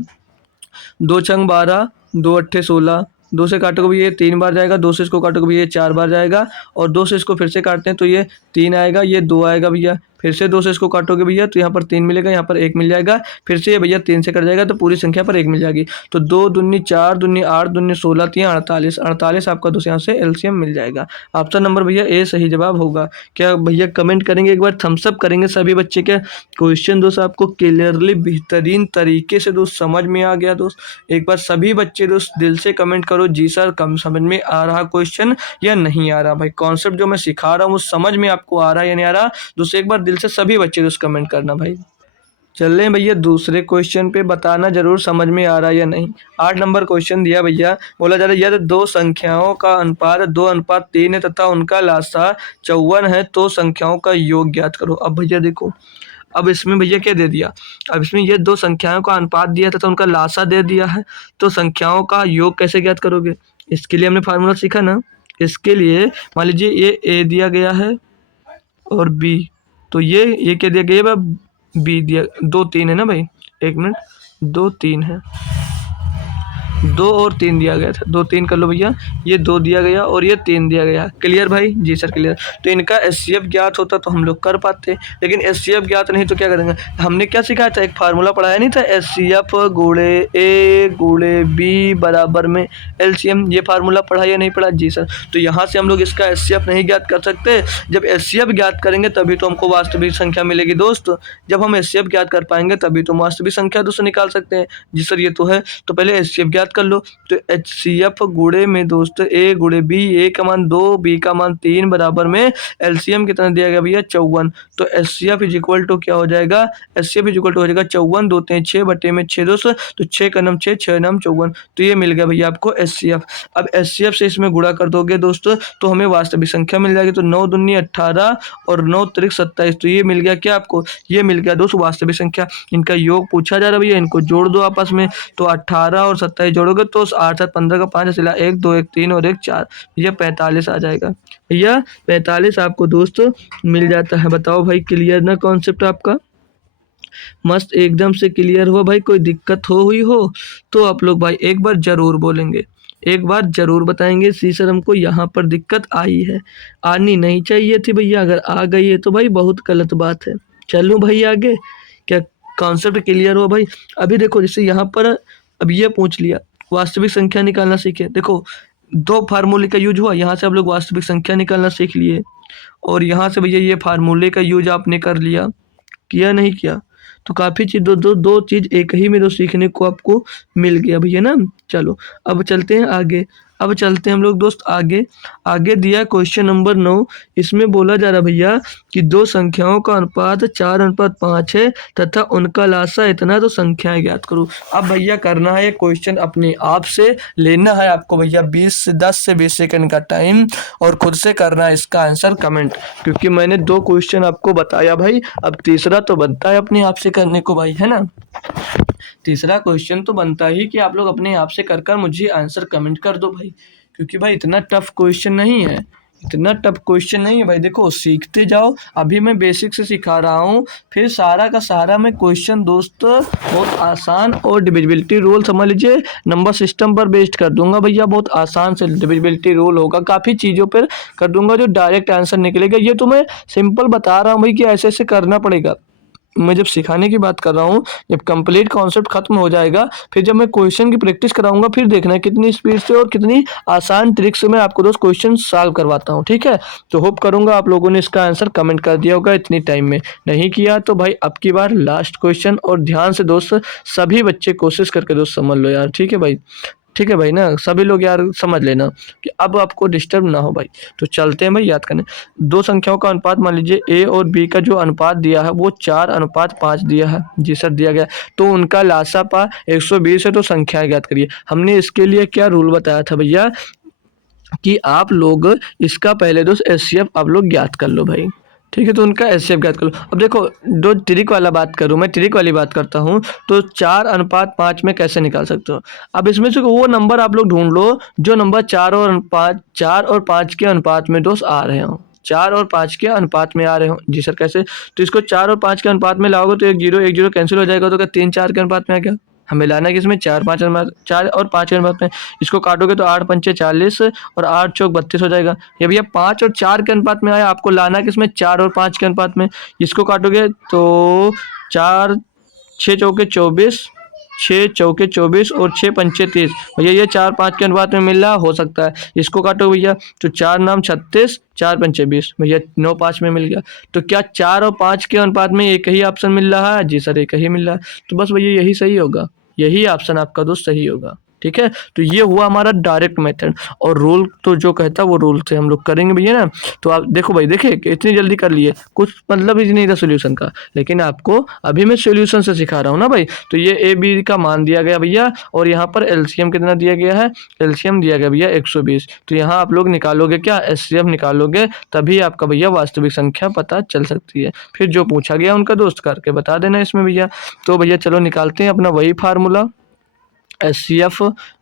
2 छंग 12, 2 अट्ठे 16, 2 से काटोगे भी ये 3 बार जाएगा, 2 से इसको काटोगे भी ये 4 बार जाएगा, और 2 से इसको फिर से काटते हैं तो ये 3 आएगा, ये 2 आएगा भैया। फिर से 2 से इसको काटोगे भैया तो यहाँ पर 3 मिलेगा, यहाँ पर 1 मिल जाएगा, फिर से ये भैया 3 से कट जाएगा तो पूरी संख्या पर 1 मिल जाएगी। तो 2 दूनी 4, दूनी 8, दूनी 16, 3 48, 48 आपका दोस्त यहाँ से एलसीएम मिल जाएगा। ऑप्शन नंबर भैया ए सही जवाब होगा। क्या भैया कमेंट करेंगे, एक बार थम्स अप करेंगे सभी बच्चे के क्वेश्चन दोस्त आपको क्लियरली बेहतरीन तरीके से दोस्त समझ में आ गया दोस्त। एक बार सभी बच्चे दोस्त दिल से कमेंट करो जी सर कम समझ में आ रहा क्वेश्चन या नहीं आ रहा। भाई कॉन्सेप्ट जो मैं सिखा रहा हूँ वो समझ में आपको आ रहा है या नहीं आ रहा, दोस्त एक बार दिल से सभी बच्चे दोस्त कमेंट करना भाई। चल रहे हैं भैया दूसरे क्वेश्चन पे, बताना जरूर समझ में आ रहा है या नहीं। 8 नंबर क्वेश्चन दिया भैया, बोला जा रहा है यदि दो संख्याओं का अनुपात 2:3 है तथा उनका लासा 54 है तो संख्याओं का योग ज्ञात करो। अब भैया देखो, अब इसमें भैया क्या दे दिया, अब इसमें ये दो संख्याओं का अनुपात दिया था तो उनका लासा दे दिया है, तो संख्याओं का योग कैसे ज्ञात करोगे। इसके लिए हमने फार्मूला सीखा ना। इसके लिए मान लीजिए ये ए दिया गया है और बी, तो ये क्या दिया गया है, बी दिया, 2 3 है ना भाई, 1 मिनट, 2 3 है, 2 और 3 दिया गया था, 2 3 कर लो भैया, ये 2 दिया गया और ये 3 दिया गया। क्लियर भाई, जी सर क्लियर। तो इनका एचसीएफ ज्ञात होता तो हम लोग कर पाते, लेकिन एचसीएफ ज्ञात नहीं तो क्या करेंगे। हमने क्या सिखाया था, एक फार्मूला पढ़ाया नहीं था, एचसीएफ गुणे ए गुणे बी बराबर में एलसीएम। ये फार्मूला पढ़ा या नहीं पढ़ा जी सर। तो यहाँ से हम लोग इसका एचसीएफ नहीं ज्ञात कर सकते, जब एचसीएफ ज्ञात करेंगे तभी तो हमको वास्तविक संख्या मिलेगी दोस्त। जब हम एचसीएफ ज्ञात कर पाएंगे तभी तो वास्तविक संख्या दोस्त निकाल सकते हैं। जी सर ये तो है, तो पहले एचसीएफ ज्ञात कर लो। तो एचसीएफ गुणे में दोस्त ए गुणे बी, ए का मान 2, बी का मान 3 बराबर में एलसीएम कितना दिया गया भैया 54। तो एचसीएफ इज इक्वल टू क्या हो जाएगा, एचसीएफ इज इक्वल टू हो जाएगा 54, 2 3 6 बटे में 6 दोस्त, तो 6 का नाम 6, 6 नाम 54, तो ये मिल गया भैया आपको एचसीएफ। अब एचसीएफ से इसमें गुणा कर दोगे दोस्त तो हमें वास्तविक संख्या मिल जाएगी। तो 9 दूनी 18 और 9 त्रिक 27, तो ये मिल गया क्या आपको, ये मिल गया दोस्त वास्तविक संख्या। इनका योग पूछा जा रहा है भैया, इनको जोड़ दो आपस में, तो 18 और 27 जोड़ोगे तो 8 7 15 का 5 सिला 1 2 1 3 और 1 4, भैया 45 आ जाएगा। भैया 45 आपको दोस्त मिल जाता है। बताओ भाई क्लियर ना कॉन्सेप्ट आपका, मस्त एकदम से क्लियर हुआ भाई। कोई दिक्कत हुई हो तो आप लोग भाई एक बार जरूर बोलेंगे, एक बार जरूर बताएंगे सी सर हमको यहाँ पर दिक्कत आई है, आनी नहीं चाहिए थी भैया, अगर आ गई है तो भाई बहुत गलत बात है। चलूँ भाई आगे, क्या कॉन्सेप्ट क्लियर हुआ भाई। अभी देखो जैसे यहाँ पर अब ये पूछ लिया वास्तविक संख्या निकालना सीखे, देखो 2 फार्मूले का यूज हुआ, यहाँ से आप लोग वास्तविक संख्या निकालना सीख लिए, और यहाँ से भैया ये फार्मूले का यूज आपने कर लिया, किया नहीं किया, तो काफ़ी चीज़ दो चीज़ एक ही में तो सीखने को आपको मिल गया भैया ना। चलो अब चलते हैं आगे। अब चलते हैं हम लोग दोस्त आगे। आगे दिया क्वेश्चन नंबर 9। इसमें बोला जा रहा भैया कि दो संख्याओं का अनुपात 4:5 है तथा उनका लासा इतना, तो संख्याएं ज्ञात करो। अब भैया करना है क्वेश्चन अपने आप से, लेना है आपको भैया 10 से 20 सेकंड का टाइम और खुद से करना है इसका आंसर कमेंट, क्योंकि मैंने 2 क्वेश्चन आपको बताया भाई, अब तीसरा तो बनता है अपने आप से करने को भाई, है ना। तीसरा क्वेश्चन तो बनता ही कि आप लोग अपने आप से कर मुझे आंसर कमेंट कर दो भाई, क्योंकि भाई इतना टफ क्वेश्चन नहीं है, इतना टफ क्वेश्चन नहीं है भाई। देखो सीखते जाओ, अभी मैं बेसिक से सिखा रहा हूँ, फिर सारा का सारा मैं क्वेश्चन दोस्त बहुत आसान और डिविजिबिलिटी रूल समझ लीजिए नंबर सिस्टम पर बेस्ड कर दूंगा भैया। बहुत आसान से डिविजिबिलिटी रूल होगा, काफ़ी चीज़ों पर कर दूंगा जो डायरेक्ट आंसर निकलेगा। ये तो मैं सिंपल बता रहा हूँ भाई कि ऐसे ऐसे करना पड़ेगा। मैं जब सिखाने की बात कर रहा हूँ, जब कंप्लीट कॉन्सेप्ट खत्म हो जाएगा, फिर जब मैं क्वेश्चन की प्रैक्टिस कराऊंगा, फिर देखना है कितनी स्पीड से और कितनी आसान ट्रिक से मैं आपको दोस्त क्वेश्चन सॉल्व करवाता हूँ, ठीक है। तो होप करूंगा आप लोगों ने इसका आंसर कमेंट कर दिया होगा इतनी टाइम में। नहीं किया तो भाई अब की बार लास्ट क्वेश्चन, और ध्यान से दोस्त सभी बच्चे कोशिश करके दोस्त समझ लो यार, ठीक है भाई। ठीक है भाई ना, सभी लोग यार समझ लेना कि अब आपको डिस्टर्ब ना हो भाई। तो चलते हैं भाई याद करने। दो संख्याओं का अनुपात मान लीजिए ए और बी का जो अनुपात दिया है वो 4:5 दिया है। जी सर दिया गया। तो उनका लासापा 120 है, तो संख्या ज्ञात करिए। हमने इसके लिए क्या रूल बताया था भैया कि आप लोग इसका पहले दोस्त एचसीएफ आप लोग ज्ञात कर लो भाई, ठीक है। तो उनका एचसीएफ ज्ञात कर लो। अब देखो दो ट्रिक वाला बात करूँ, मैं ट्रिक वाली बात करता हूँ, तो 4:5 में कैसे निकाल सकते हो। अब इसमें से वो नंबर आप लोग ढूंढ लो जो नंबर 4 और 5 के अनुपात में दोस्त आ रहे हो, 4 और 5 के अनुपात में आ रहे हो। जी सर कैसे, तो इसको 4 और 5 के अनुपात में लाओगे तो 1 0 कैंसिल हो जाएगा, तो क्या 3 4 के अनुपात में आ गया। हमें लाना है किसमें, 4 और 5 के अनुपात में। इसको काटोगे तो 8 पंचे 40 और 8 चौक 32 हो जाएगा। ये भैया 5 और 4 के अनुपात में आया, आपको लाना है किसमें, 4 और 5 के अनुपात में। इसको काटोगे तो 4 6 चौके 24, 6 चौके 24 और 6 पंचे 30। भैया ये 4 5 के अनुपात में मिल रहा हो सकता है। इसको काटो भैया तो 4 नाम 36, 4 पंचे 20, भैया 9 5 में मिल गया। तो क्या 4 और 5 के अनुपात में एक ही ऑप्शन मिल रहा है। जी सर एक ही मिल रहा है, तो बस भैया यही सही होगा, यही ऑप्शन आपका दोस्त सही होगा, ठीक है। तो ये हुआ हमारा डायरेक्ट मेथड, और रूल तो जो कहता है वो रूल से हम लोग करेंगे भैया ना। तो आप देखो भाई, देखे कि इतनी जल्दी कर लिए, कुछ मतलब ही नहीं था सोल्यूशन का, लेकिन आपको अभी मैं सोल्यूशन से सिखा रहा हूँ ना भाई। तो ये ए बी का मान दिया गया भैया, और यहाँ पर एलसीएम कितना दिया गया है, एलसीएम दिया गया भैया 120। तो यहाँ आप लोग निकालोगे क्या, एचसीएफ निकालोगे, तभी आपका भैया वास्तविक संख्या पता चल सकती है। फिर जो पूछा गया उनका दोस्त करके बता देना इसमें भैया। तो भैया चलो निकालते हैं अपना वही फार्मूला, एचसीएफ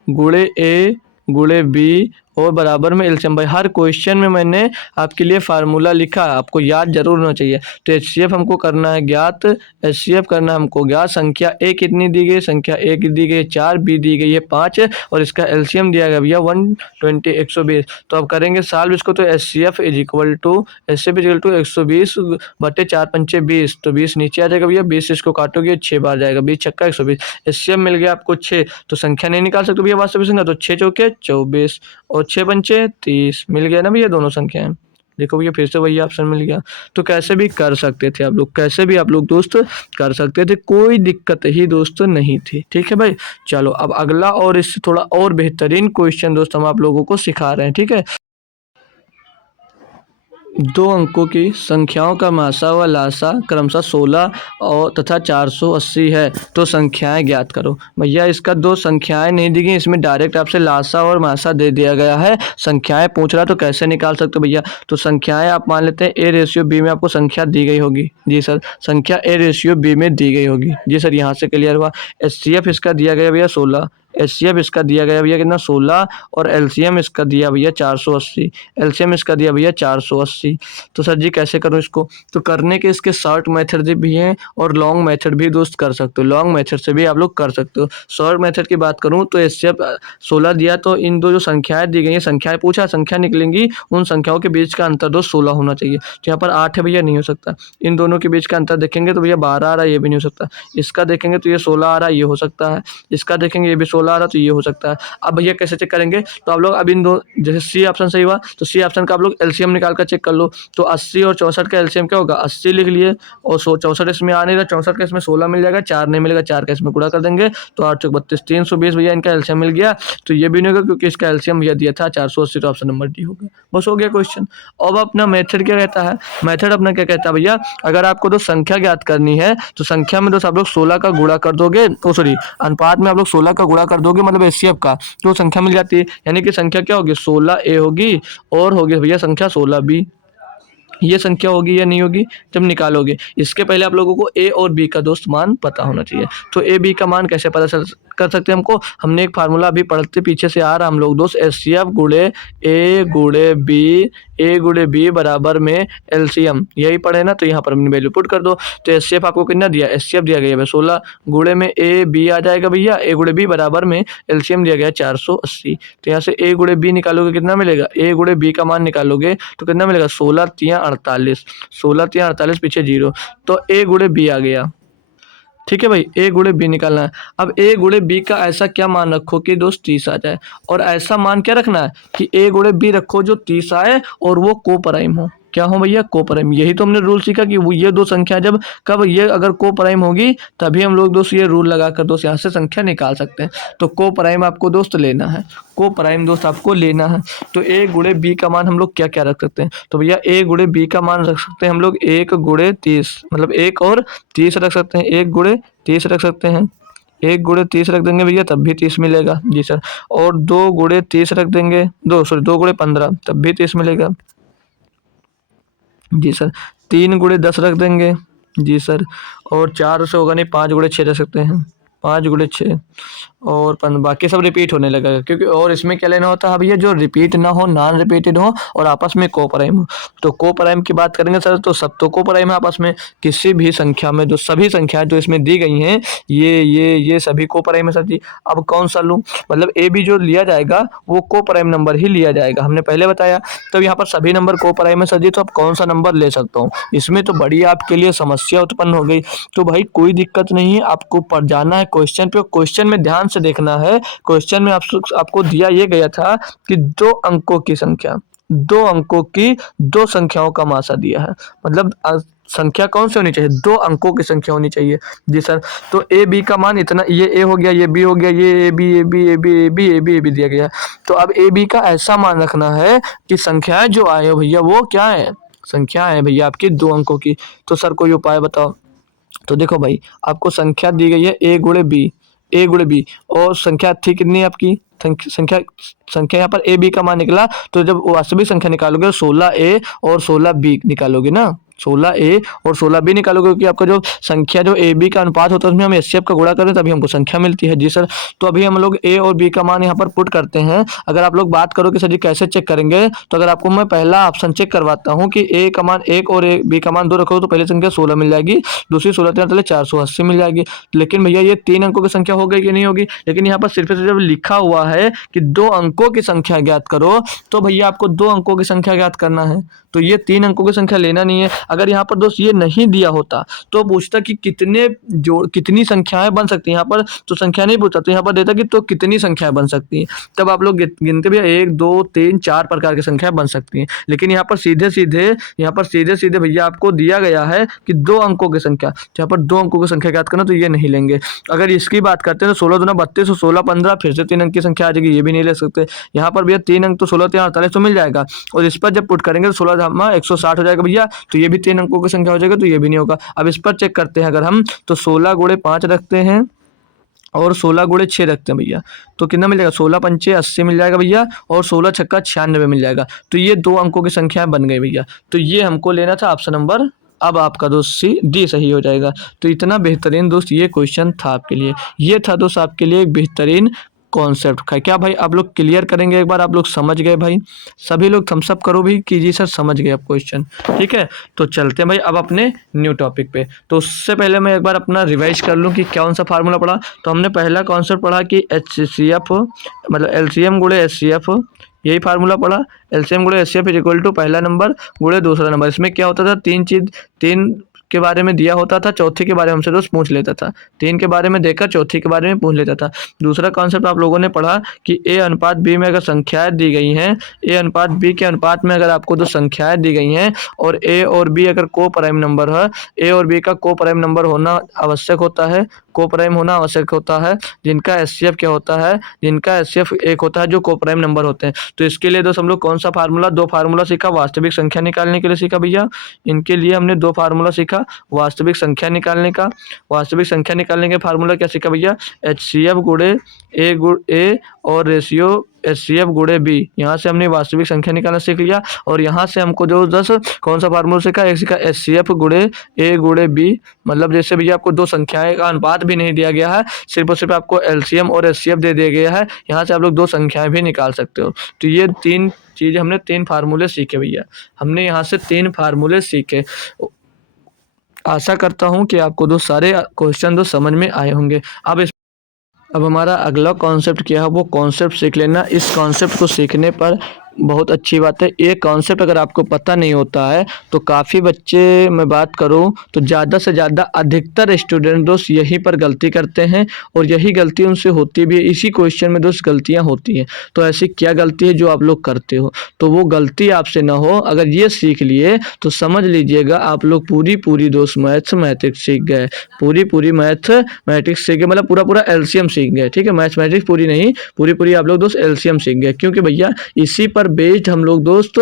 गुणे ए गुणे बी और बराबर में एलसीएम। भाई हर क्वेश्चन में मैंने आपके लिए फार्मूला लिखा है, आपको याद जरूर होना चाहिए। तो एचसीएफ हमको करना है ज्ञात, एचसीएफ करना है हमको ज्ञात। संख्या ए कितनी दी गई, संख्या ए की दी गई 4, बी दी गई है 5 और इसका एलसीएम दिया गया भैया 120 120। तो अब करेंगे सॉल्व इसको, तो एचसीएफ इज इक्वल टू 120 बटे 4 पंचे 20, तो 20 नीचे आ जाएगा भैया। 20 इसको काटोगे 6 बार जाएगा, 20 छक्का 120। एचसीएफ मिल गया आपको 6, तो संख्या नहीं निकाल सकते भैया वास्तविक संख्या, तो 6 चौके 24 और 6 पंचे 30 मिल गया ना भैया दोनों संख्याएं। देखो भैया फिर से वही ऑप्शन मिल गया। तो कैसे भी कर सकते थे आप लोग, कैसे भी आप लोग दोस्त कर सकते थे, कोई दिक्कत ही दोस्त नहीं थी, ठीक है भाई। चलो अब अगला और इससे थोड़ा और बेहतरीन क्वेश्चन दोस्त हम आप लोगों को सिखा रहे हैं, ठीक है। 2 अंकों की संख्याओं का मासा व लासा क्रमशः 16 और तथा 480 है, तो संख्याएं ज्ञात करो। भैया इसका 2 संख्याएं नहीं दी गई, इसमें डायरेक्ट आपसे लासा और मासा दे दिया गया है। संख्याएं पूछ रहा तो कैसे निकाल सकते हो भैया। तो संख्याएं आप मान लेते हैं ए रेशियो बी में आपको संख्या दी गई होगी। जी सर संख्या ए रेशियो बी में दी गई होगी। जी सर यहाँ से क्लियर हुआ। एचसीएफ इसका दिया गया भैया 16, एचसीएफ इसका दिया गया भैया कितना 16 और एलसीएम इसका दिया भैया 480, एलसीएम इसका दिया भैया 480। तो सर जी कैसे करूं इसको, तो करने के इसके शॉर्ट मेथड भी हैं और लॉन्ग मेथड भी दोस्त कर सकते हो। लॉन्ग मेथड से भी आप लोग कर सकते हो। शॉर्ट मेथड की बात करूं तो एचसीएफ 16 दिया, तो इन दो जो संख्याएं दी गई हैं, संख्याएं पूछा संख्या निकलेंगी, उन संख्याओं के बीच का अंतर दोस्त 16 होना चाहिए। तो यहाँ पर 8 है भैया, नहीं हो सकता। इन दोनों के बीच का अंतर देखेंगे तो भैया 12 आ रहा है, ये भी नहीं हो सकता। इसका देखेंगे तो ये 16 आ रहा है, ये हो सकता है। इसका देखेंगे ये भी 16 16 आ रहा तो ये हो सकता है। अब भैया कैसे चेक करेंगे, तो आप लोग अब इन दो, जैसे सी ऑप्शन सही हुआ तो सी ऑप्शन का आप लोग एलसीएम निकाल कर चेक कर लो। तो 80 और 64 का एलसीएम क्या होगा, 80 लिख लिए और 64 इसमें आ नहीं रहा, 64 का इसमें 16 मिल जाएगा, 4 नहीं मिलेगा, 4 का इसमें गुणा कर देंगे तो 8 चौक 32, 320 भैया इनका एलसीएम मिल गया। तो ये भी नहीं होगा क्योंकि इसका एलसीएम भैया दिया था 480, तो ऑप्शन नंबर डी होगा। बस हो गया क्वेश्चन। अब अपना मेथड क्या कहता है, मेथड अपना क्या कहता है भैया, अगर आपको दोस्त संख्या ज्ञात करनी है तो संख्या में दोस्त आप लोग 16 का गुणा कर दोगे, ओ सॉरी अनुपात में आप लोग 16 का गुणा कर दोगे, मतलब एचसीएफ का, तो संख्या मिल जाती है। यानी कि संख्या क्या होगी, 16A होगी और होगी भैया संख्या 16B। ये संख्या होगी या नहीं होगी जब निकालोगे। इसके पहले आप लोगों को ए और बी का दोस्त मान पता होना चाहिए। तो ए बी का मान कैसे पता कर सकते हैं हमको, हमने एक फार्मूला अभी पढ़ते पीछे से आ रहा हम लोग दोस्त, एचसीएफ गुणे ए गुणे बी, ए गुणे बी बराबर में एलसीएम, यही पढ़े ना। तो यहाँ पर अपनी वैल्यू पुट कर दो। तो एचसीएफ आपको कितना दिया, एचसीएफ दिया गया है 16 गुणे में ए बी आ जाएगा भैया, ए गुणे बी बराबर में एलसीएम दिया गया है 480। तो यहाँ से ए गुणे बी निकालोगे कितना मिलेगा, ए गुणे बी का मान निकालोगे तो कितना मिलेगा, 16 3 48, 16 3 48 पीछे 0, तो ए गुणे बी आ गया। ठीक है भाई, ए गुणे बी निकालना है। अब ए गुणे बी का ऐसा क्या मान रखो कि दोस्त 30 आ जाए, और ऐसा मान क्या रखना है कि ए गुणे बी रखो जो 30 आए और वो कोपराइम हो। क्या हो भैया, कोपराइम। यही तो हमने रूल सीखा कि वो ये दो संख्या जब कब ये अगर कोपराइम होगी तभी हम लोग दोस्त ये रूल लगाकर दोस्त यहाँ से संख्या निकाल सकते हैं। तो कोपराइम आपको दोस्त लेना है, कोपराइम दोस्त आपको लेना है। तो ए गुणे बी का मान हम लोग क्या क्या रख सकते हैं, तो भैया ए गुणे बी का मान रख सकते हैं हम लोग 1 गुणे 30, मतलब 1 और 30 रख सकते हैं, 1 गुणे 30 रख सकते हैं, 1 गुणे 30 रख देंगे भैया तब भी 30 मिलेगा जी सर। और 2 गुणे 30 रख देंगे, 2 गुणे 15 तब भी 30 मिलेगा जी सर। 3 गुणे 10 रख देंगे जी सर। और 4 से होगा नहीं, 5 गुणे 6 रख सकते हैं, 5 गुणे 6 और बाकी सब रिपीट होने लगेगा, क्योंकि और इसमें क्या लेना होता है भैया, जो रिपीट ना हो, नॉन रिपीटेड हो और आपस में कोपराइम हो। तो कोपराइम की बात करेंगे सर तो सब तो कोपराइम है आपस में, किसी भी संख्या में जो सभी संख्याएं जो इसमें दी गई हैं ये सभी कोपराइम है सर जी। अब कौन सा लूँ, मतलब ए बी जो लिया जाएगा वो कोपराइम नंबर ही लिया जाएगा, हमने पहले बताया। तो यहाँ पर सभी नंबर कोपराइम है सर जी, तो अब कौन सा नंबर ले सकता हूँ, इसमें तो बड़ी आपके लिए समस्या उत्पन्न हो गई। तो भाई कोई दिक्कत नहीं है, आपको पढ़ जाना है क्वेश्चन पे, क्वेश्चन में ध्यान से देखना है। क्वेश्चन में आपको दिया ये गया था कि 2 अंकों की संख्या, 2 अंकों की 2 संख्याओं का मासा दिया है, मतलब संख्या कौन सी होनी चाहिए, 2 अंकों की संख्या होनी चाहिए जी सर। तो ए बी का मान इतना, ये ए हो गया, ये बी हो गया, ये A B A B A B A B A B A B दिया गया। तो अब ए बी का ऐसा मान रखना है कि संख्याएं जो आए भैया वो क्या है, संख्या है भैया आपकी 2 अंकों की। तो सर कोई उपाय बताओ। तो देखो भाई आपको संख्या दी गई है ए गुणे बी, ए गुणे बी, और संख्या थी कितनी आपकी, संख्या यहाँ पर ए बी का मान निकला। तो जब वास्तविक संख्या निकालोगे 16A और 16B निकालोगे ना, 16A और 16B निकालोगे, क्योंकि आपका जो संख्या जो ए बी का अनुपात होता है उसमें हम एचसीएफ का गुणा करें तभी हमको संख्या मिलती है जी सर। तो अभी हम लोग ए और बी का मान यहाँ पर पुट करते हैं। अगर आप लोग बात करो कि सर जी कैसे चेक करेंगे, तो अगर आपको मैं पहला ऑप्शन चेक करवाता हूँ कि ए का मान 1 और बी का मान 2 रखो तो पहली संख्या 16 मिल जाएगी, दूसरी 16 3 480 मिल जाएगी। लेकिन भैया ये 3 अंकों की संख्या हो गई कि नहीं होगी, लेकिन यहाँ पर सिर्फ जब लिखा हुआ है कि 2 अंकों की संख्या ज्ञात करो, तो भैया आपको 2 अंकों की संख्या ज्ञात करना है। तो ये 3 अंकों की संख्या लेना नहीं है। अगर यहाँ पर दोस्त ये नहीं दिया होता तो पूछता कि कितनी संख्याएं बन सकती हैं, यहाँ पर तो संख्या नहीं पूछता, तो यहाँ पर देता कि तो कितनी संख्याएं बन सकती हैं, तब आप लोग गिनते भी 1 2 3 4 प्रकार की संख्या बन सकती हैं। लेकिन यहाँ पर सीधे सीधे भैया आपको दिया गया है कि 2 अंकों की संख्या, यहाँ पर 2 अंकों की संख्या ज्ञात करना, तो ये नहीं लेंगे। अगर इसकी बात करते हैं तो 16 दूना 32 और 16 15 फिर से 3 अंक की संख्या आ जाएगी, ये भी नहीं ले सकते। यहाँ पर भैया 3 अंक तो 16 3 48 तो मिल जाएगा, और इस पर जब पुट करेंगे तो 16 160 हो जाएगा भैया, तो ये भी 3 अंकों की संख्या हो जाएगा, तो ये भी नहीं होगा। अब इस पर चेक करते हैं अगर हम, तो 16 गुणे 5 रखते हैं और 16 गुणे 6 रखते हैं भैया, तो कितना मिल जाएगा, 16 पंचे 80 मिल जाएगा भैया, और 16 छक्का 96 मिल जाएगा। तो ये 2 अंकों की संख्या बन गई भैया। तो ये हमको लेना था ऑप्शन नंबर, अब आपका दोस्त सी डी सही हो जाएगा। तो इतना बेहतरीन दोस्त ये क्वेश्चन था आपके लिए, ये था दोस्त आपके लिए एक बेहतरीन कॉन्सेप्ट का। क्या भाई आप लोग क्लियर करेंगे एक बार, आप लोग समझ गए भाई, सभी लोग थम्स अप करो भी कि जी सर समझ गए आप क्वेश्चन, ठीक है। तो चलते हैं भाई अब अपने न्यू टॉपिक पे। तो उससे पहले मैं एक बार अपना रिवाइज कर लूँ कि कौन सा फार्मूला पढ़ा। तो हमने पहला कॉन्सेप्ट पढ़ा कि HCF मतलब LCM गुणे HCF, यही फार्मूला पढ़ा। LCM गुणे HCF इज इक्वल टू पहला नंबर गुणे दूसरा नंबर। इसमें क्या होता था, तीन के बारे में दिया होता था, चौथी के बारे में हमसे दोस्त पूछ लेता था। 3 के बारे में देखकर चौथी के बारे में पूछ लेता था। दूसरा कॉन्सेप्ट आप लोगों ने पढ़ा कि ए अनुपात बी में अगर संख्याएं दी गई हैं, ए अनुपात बी के अनुपात में अगर आपको दो संख्याएं दी गई हैं और ए और बी अगर को प्राइम नंबर है, ए और बी का को प्राइम नंबर होना आवश्यक होता है, को प्राइम होना आवश्यक होता है, जिनका एचसीएफ क्या होता है, जिनका एचसीएफ 1 होता है, जो को प्राइम नंबर होते हैं। तो इसके लिए दोस्त हम लोग कौन सा फार्मूला, 2 फार्मूला सीखा वास्तविक संख्या निकालने के लिए सीखा भैया। इनके लिए हमने 2 फार्मूला सीखा वास्तविक संख्या निकालने का। वास्तविक संख्या निकालने के फार्मूला क्या सीखा भैया, एचसीएफ गुणे ए और रेशियो एचसीएफ गुणे बी। यहाँ से हमने वास्तविक संख्या निकालना सीख लिया। और यहाँ से हमको जो 10 कौन सा फार्मूला सीखा, एक सीखा एचसीएफ गुणे ए गुणे बी। मतलब जैसे भैया आपको 2 संख्याएं का अनुपात भी नहीं दिया गया है, सिर्फ और सिर्फ आपको एलसीएम और एचसीएफ दे दिया गया है, यहाँ से आप लोग 2 संख्याएं भी निकाल सकते हो। तो ये 3 चीज़ हमने 3 फार्मूले सीखे भैया, हमने यहाँ से 3 फार्मूले सीखे। आशा करता हूँ कि आपको दो सारे क्वेश्चन दो समझ में आए होंगे। अब हमारा अगला कॉन्सेप्ट क्या है, वो कॉन्सेप्ट सीख लेना। इस कॉन्सेप्ट को सीखने पर बहुत अच्छी बात है। ये कॉन्सेप्ट अगर आपको पता नहीं होता है तो काफ़ी बच्चे, मैं बात करूं तो ज़्यादा से ज़्यादा अधिकतर स्टूडेंट दोस्त यहीं पर गलती करते हैं और यही गलती उनसे होती भी है। इसी क्वेश्चन में दोस्त गलतियां होती हैं। तो ऐसी क्या गलती है जो आप लोग करते हो, तो वो गलती आपसे ना हो। अगर ये सीख लिए तो समझ लीजिएगा आप लोग पूरी दोस्त मैथमेटिक्स सीख गए, पूरी मैथमेटिक्स सीख गए, मतलब पूरा एलसीएम सीख गए। ठीक है, मैथमेटिक्स पूरी नहीं, पूरी आप लोग दोस्त एलसीएम सीख गए। क्योंकि भैया इसी पर बेस्ड हम लोग दोस्त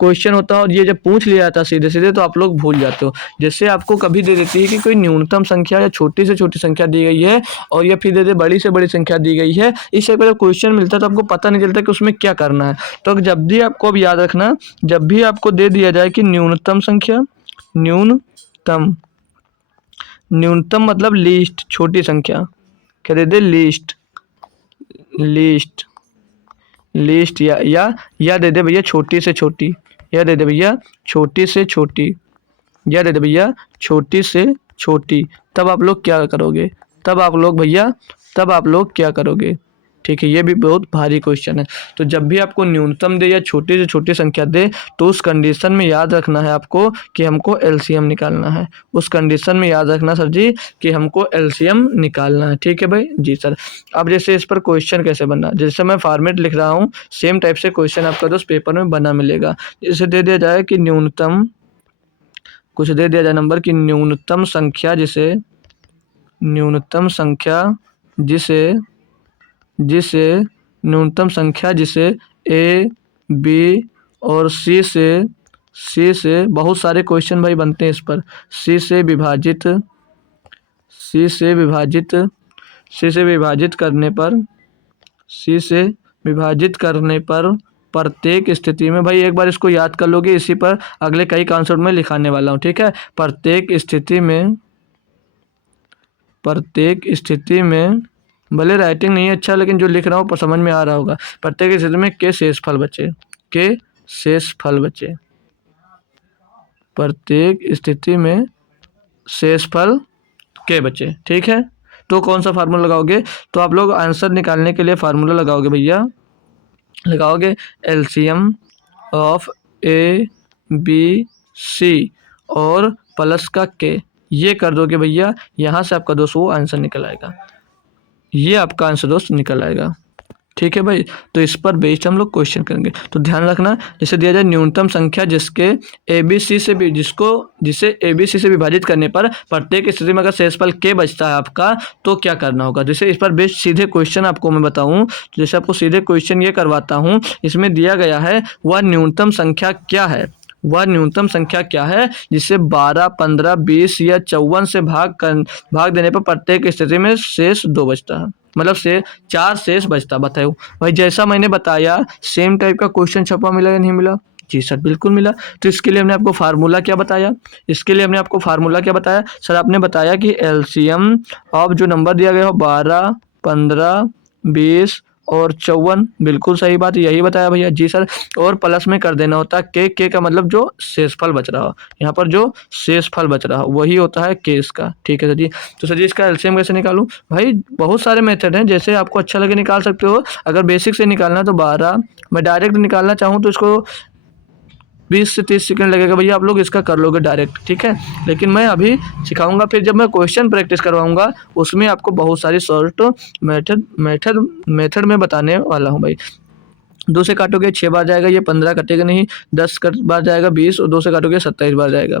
क्वेश्चन होता है और ये जब पूछ लिया जाता सीधे तो आप लोग भूल जाते हो। जैसे आपको कभी दे देती है कि कोई न्यूनतम संख्या या छोटी से छोटी संख्या दी गई है और ये फिर दे दे बड़ी से बड़ी संख्या दी गई है, इससे पहले क्वेश्चन मिलता है तो आपको पता नहीं चलता कि उसमें क्या करना है। तो जब भी आपको अब याद रखना, जब भी आपको दे दिया जाए कि न्यूनतम संख्या, न्यूनतम मतलब लीस्ट, छोटी संख्या, क्या दे दे, लिस्ट या दे दे भैया छोटी से छोटी, या दे दे भैया छोटी से छोटी, या दे दे भैया छोटी से छोटी, तब आप लोग क्या करोगे, तब आप लोग क्या करोगे। ठीक है, ये भी बहुत भारी क्वेश्चन है। तो जब भी आपको न्यूनतम दे या छोटी से छोटी संख्या दे तो उस कंडीशन में याद रखना है आपको कि हमको एलसीएम निकालना है। उस कंडीशन में याद रखना सर जी कि हमको एलसीएम निकालना है। ठीक है भाई, जी सर। अब जैसे इस पर क्वेश्चन कैसे बनना, जैसे मैं फॉर्मेट लिख रहा हूँ सेम टाइप से क्वेश्चन आपका दोस्त पेपर में बना मिलेगा। जैसे दे दिया जाए कि न्यूनतम, कुछ दे दिया जाए नंबर की न्यूनतम संख्या जिसे ए बी और सी से बहुत सारे क्वेश्चन भाई बनते हैं इस पर, सी से विभाजित करने पर प्रत्येक स्थिति में, भाई एक बार इसको याद कर लोगे, इसी पर अगले कई कॉन्सेप्ट में लिखाने वाला हूँ। ठीक है, प्रत्येक स्थिति में भले राइटिंग नहीं है अच्छा, लेकिन जो लिख रहा हूँ पर समझ में आ रहा होगा। प्रत्येक स्थिति में के शेष फल बचे, प्रत्येक स्थिति में शेष फल के बचे। ठीक है, तो कौन सा फार्मूला लगाओगे, तो आप लोग आंसर निकालने के लिए फार्मूला लगाओगे भैया, लगाओगे LCM of A B C और प्लस का के, ये कर दोगे भैया, यहाँ से आपका दोस्त वो आंसर निकल आएगा, ये आपका आंसर दोस्त निकल आएगा। ठीक है भाई, तो इस पर बेस्ड हम लोग क्वेश्चन करेंगे। तो ध्यान रखना, जैसे दिया जाए न्यूनतम संख्या जिसे एबीसी से विभाजित करने पर प्रत्येक स्थिति में अगर शेषफल के बचता है आपका, तो क्या करना होगा। जैसे इस पर बेस्ड सीधे क्वेश्चन आपको मैं बताऊं, जैसे आपको सीधे क्वेश्चन ये करवाता हूं, इसमें दिया गया है वह न्यूनतम संख्या क्या है जिसे 12, 15, 20 या 54 से भाग देने पर प्रत्येक स्थिति में शेष 2 बचता है, मतलब से 4 शेष बचता। बताओ भाई, जैसा मैंने बताया सेम टाइप का क्वेश्चन छपा मिला या नहीं मिला। जी सर बिल्कुल मिला। तो इसके लिए हमने आपको फार्मूला क्या बताया, सर आपने बताया कि एलसीएम ऑफ जो नंबर दिया गया हो 12, 15, 20 और 54, बिल्कुल सही बात यही बताया भैया। जी सर, और प्लस में कर देना होता है के का मतलब जो शेषफल बच रहा हो, यहाँ पर जो शेषफल बच रहा हो वही होता है के इसका। ठीक है सर जी। तो सर जी इसका एलसीएम कैसे निकालूं, भाई बहुत सारे मेथड हैं, जैसे आपको अच्छा लगे निकाल सकते हो। अगर बेसिक से निकालना तो 12, मैं डायरेक्ट निकालना चाहूँ तो इसको 20 से 30 सेकंड लगेगा भैया, आप लोग इसका कर लोगे डायरेक्ट, ठीक है। लेकिन मैं अभी सिखाऊंगा, फिर जब मैं क्वेश्चन प्रैक्टिस करवाऊंगा उसमें आपको बहुत सारी शॉर्ट मेथड में बताने वाला हूँ भाई। 2 से काटोगे 6 बार जाएगा, ये 15 कटेगा नहीं, 10 बार जाएगा 20, और 2 से काटोगे 27 बार जाएगा।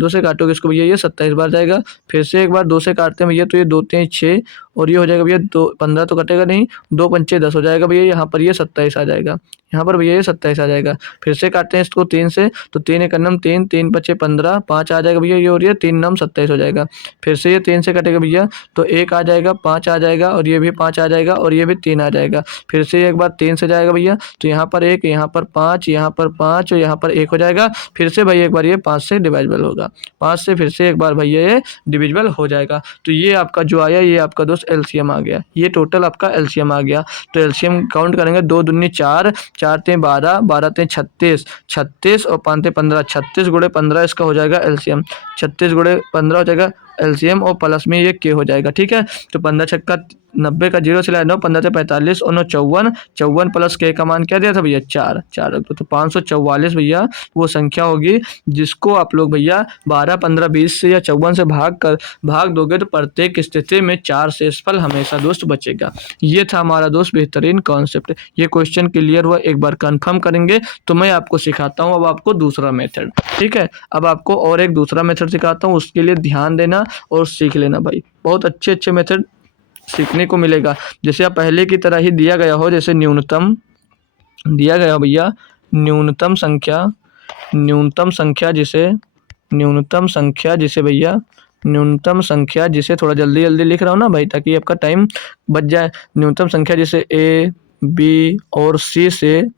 2 से काटोगे इसको भैया, ये 27 बार जाएगा। फिर से एक बार 2 से काटते हैं भैया, तो ये 2 3 6, और ये हो जाएगा भैया 2 15 तो कटेगा नहीं, 2 पंचे 10 हो जाएगा भैया, यहाँ पर ये 27 आ जाएगा, यहाँ पर भैया ये 27 आ जाएगा। फिर से काटते हैं इसको 3 से, तो 3 एक नम 3, 3 पचे 15, 5 आ जाएगा भैया, ये हो रही है 3 नम 27 हो जाएगा। फिर से ये 3 से कटेगा भैया, तो 1 आ जाएगा, 5 आ जाएगा, और ये भी 5 आ जाएगा, और ये भी 3 आ जाएगा। फिर से एक बार 3 से जाएगा भैया, तो यहाँ पर 1, यहाँ पर 5, यहाँ पर 5, और यहाँ पर 1 हो जाएगा। फिर से भाई एक बार ये 5 से डिवाइजिबल होगा, 5 से फिर से एक बार भैया ये डिविजिबल हो जाएगा। तो ये आपका जो आया, ये आपका दोस्त एलसीएम आ गया, ये टोटल आपका एलसीएम आ गया। तो एलसीएम काउंट करेंगे, 2 दूनी 4, 4 ते 12, 12 ते 36, 36 और 5 ते 15, 36 गुणे 15 इसका हो जाएगा एलसीएम, 36 गुणे 15 हो जाएगा एलसीएम, और प्लस में ये के हो जाएगा, ठीक है। तो 15 छक्का 90 का 0 से लाया 9, 15 से 45 और 9 54, 54 प्लस के का मान क्या दिया था भैया 4, 4 रख दो, तो 544 भैया वो संख्या होगी जिसको आप लोग भैया 12, 15, 20 से या 54 से भाग दोगे तो प्रत्येक स्थिति में 4 शेषफल हमेशा दोस्त बचेगा। ये था हमारा दोस्त बेहतरीन कॉन्सेप्ट। ये क्वेश्चन क्लियर हुआ, एक बार कंफर्म करेंगे तो मैं आपको सिखाता हूँ अब आपको दूसरा मेथड, ठीक है। अब आपको और एक दूसरा मेथड सिखाता हूँ, उसके लिए ध्यान देना और सीख लेना भाई, बहुत अच्छे मेथड सीखने को मिलेगा। जैसे आप पहले की तरह ही दिया गया हो, जैसे न्यूनतम दिया गया हो भैया, न्यूनतम संख्या जिसे थोड़ा जल्दी जल्दी लिख रहा हूँ ना भाई, ताकि आपका टाइम बच जाए। न्यूनतम संख्या जिसे ए बी और सी से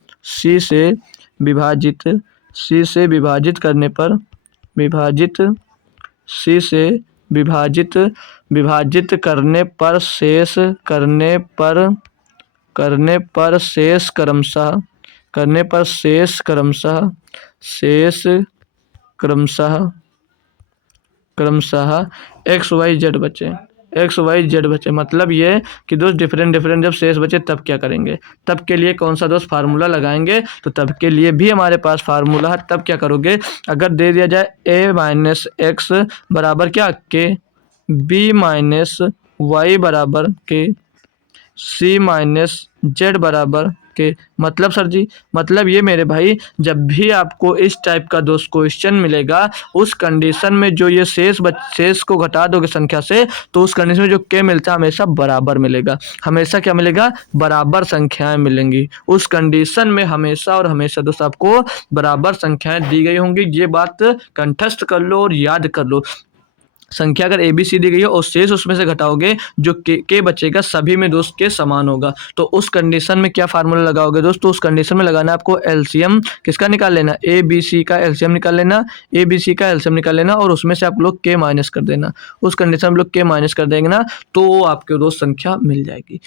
विभाजित करने पर क्रमशः एक्स वाई जेड बचे। मतलब ये कि दोस्त डिफरेंट जब शेष बचे तब क्या करेंगे, तब के लिए कौन सा दोस्त फार्मूला लगाएंगे। तो तब के लिए भी हमारे पास फार्मूला है। तब क्या करोगे, अगर दे दिया जाए a माइनस एक्स बराबर क्या के, b माइनस वाई बराबर के, c माइनस जेड बराबर के, मतलब सर जी, मतलब ये मेरे भाई, जब भी आपको इस टाइप का दोस्त क्वेश्चन मिलेगा, उस कंडीशन में जो ये शेष को घटा दोगे संख्या से, तो उस कंडीशन में जो के मिलता है हमेशा बराबर मिलेगा। हमेशा क्या मिलेगा, बराबर संख्याएं मिलेंगी उस कंडीशन में, हमेशा और हमेशा दोस्त आपको बराबर संख्याएं दी गई होंगी। ये बात कंठस्थ कर लो और याद कर लो। संख्या अगर ए बी सी दी गई है और शेष उसमें से घटाओगे, जो के बचेगा सभी में दोस्त के समान होगा। तो उस कंडीशन में क्या फार्मूला लगाओगे दोस्त, तो उस कंडीशन में लगाना है आपको एलसीएम किसका निकाल लेना, ए बी सी का एलसीएम निकाल लेना, ए बी सी का एलसीएम निकाल लेना, और उसमें से आप लोग के माइनस कर देना। उस कंडीशन में लोग के माइनस कर देंगे ना, तो आपके दोस्त संख्या मिल जाएगी।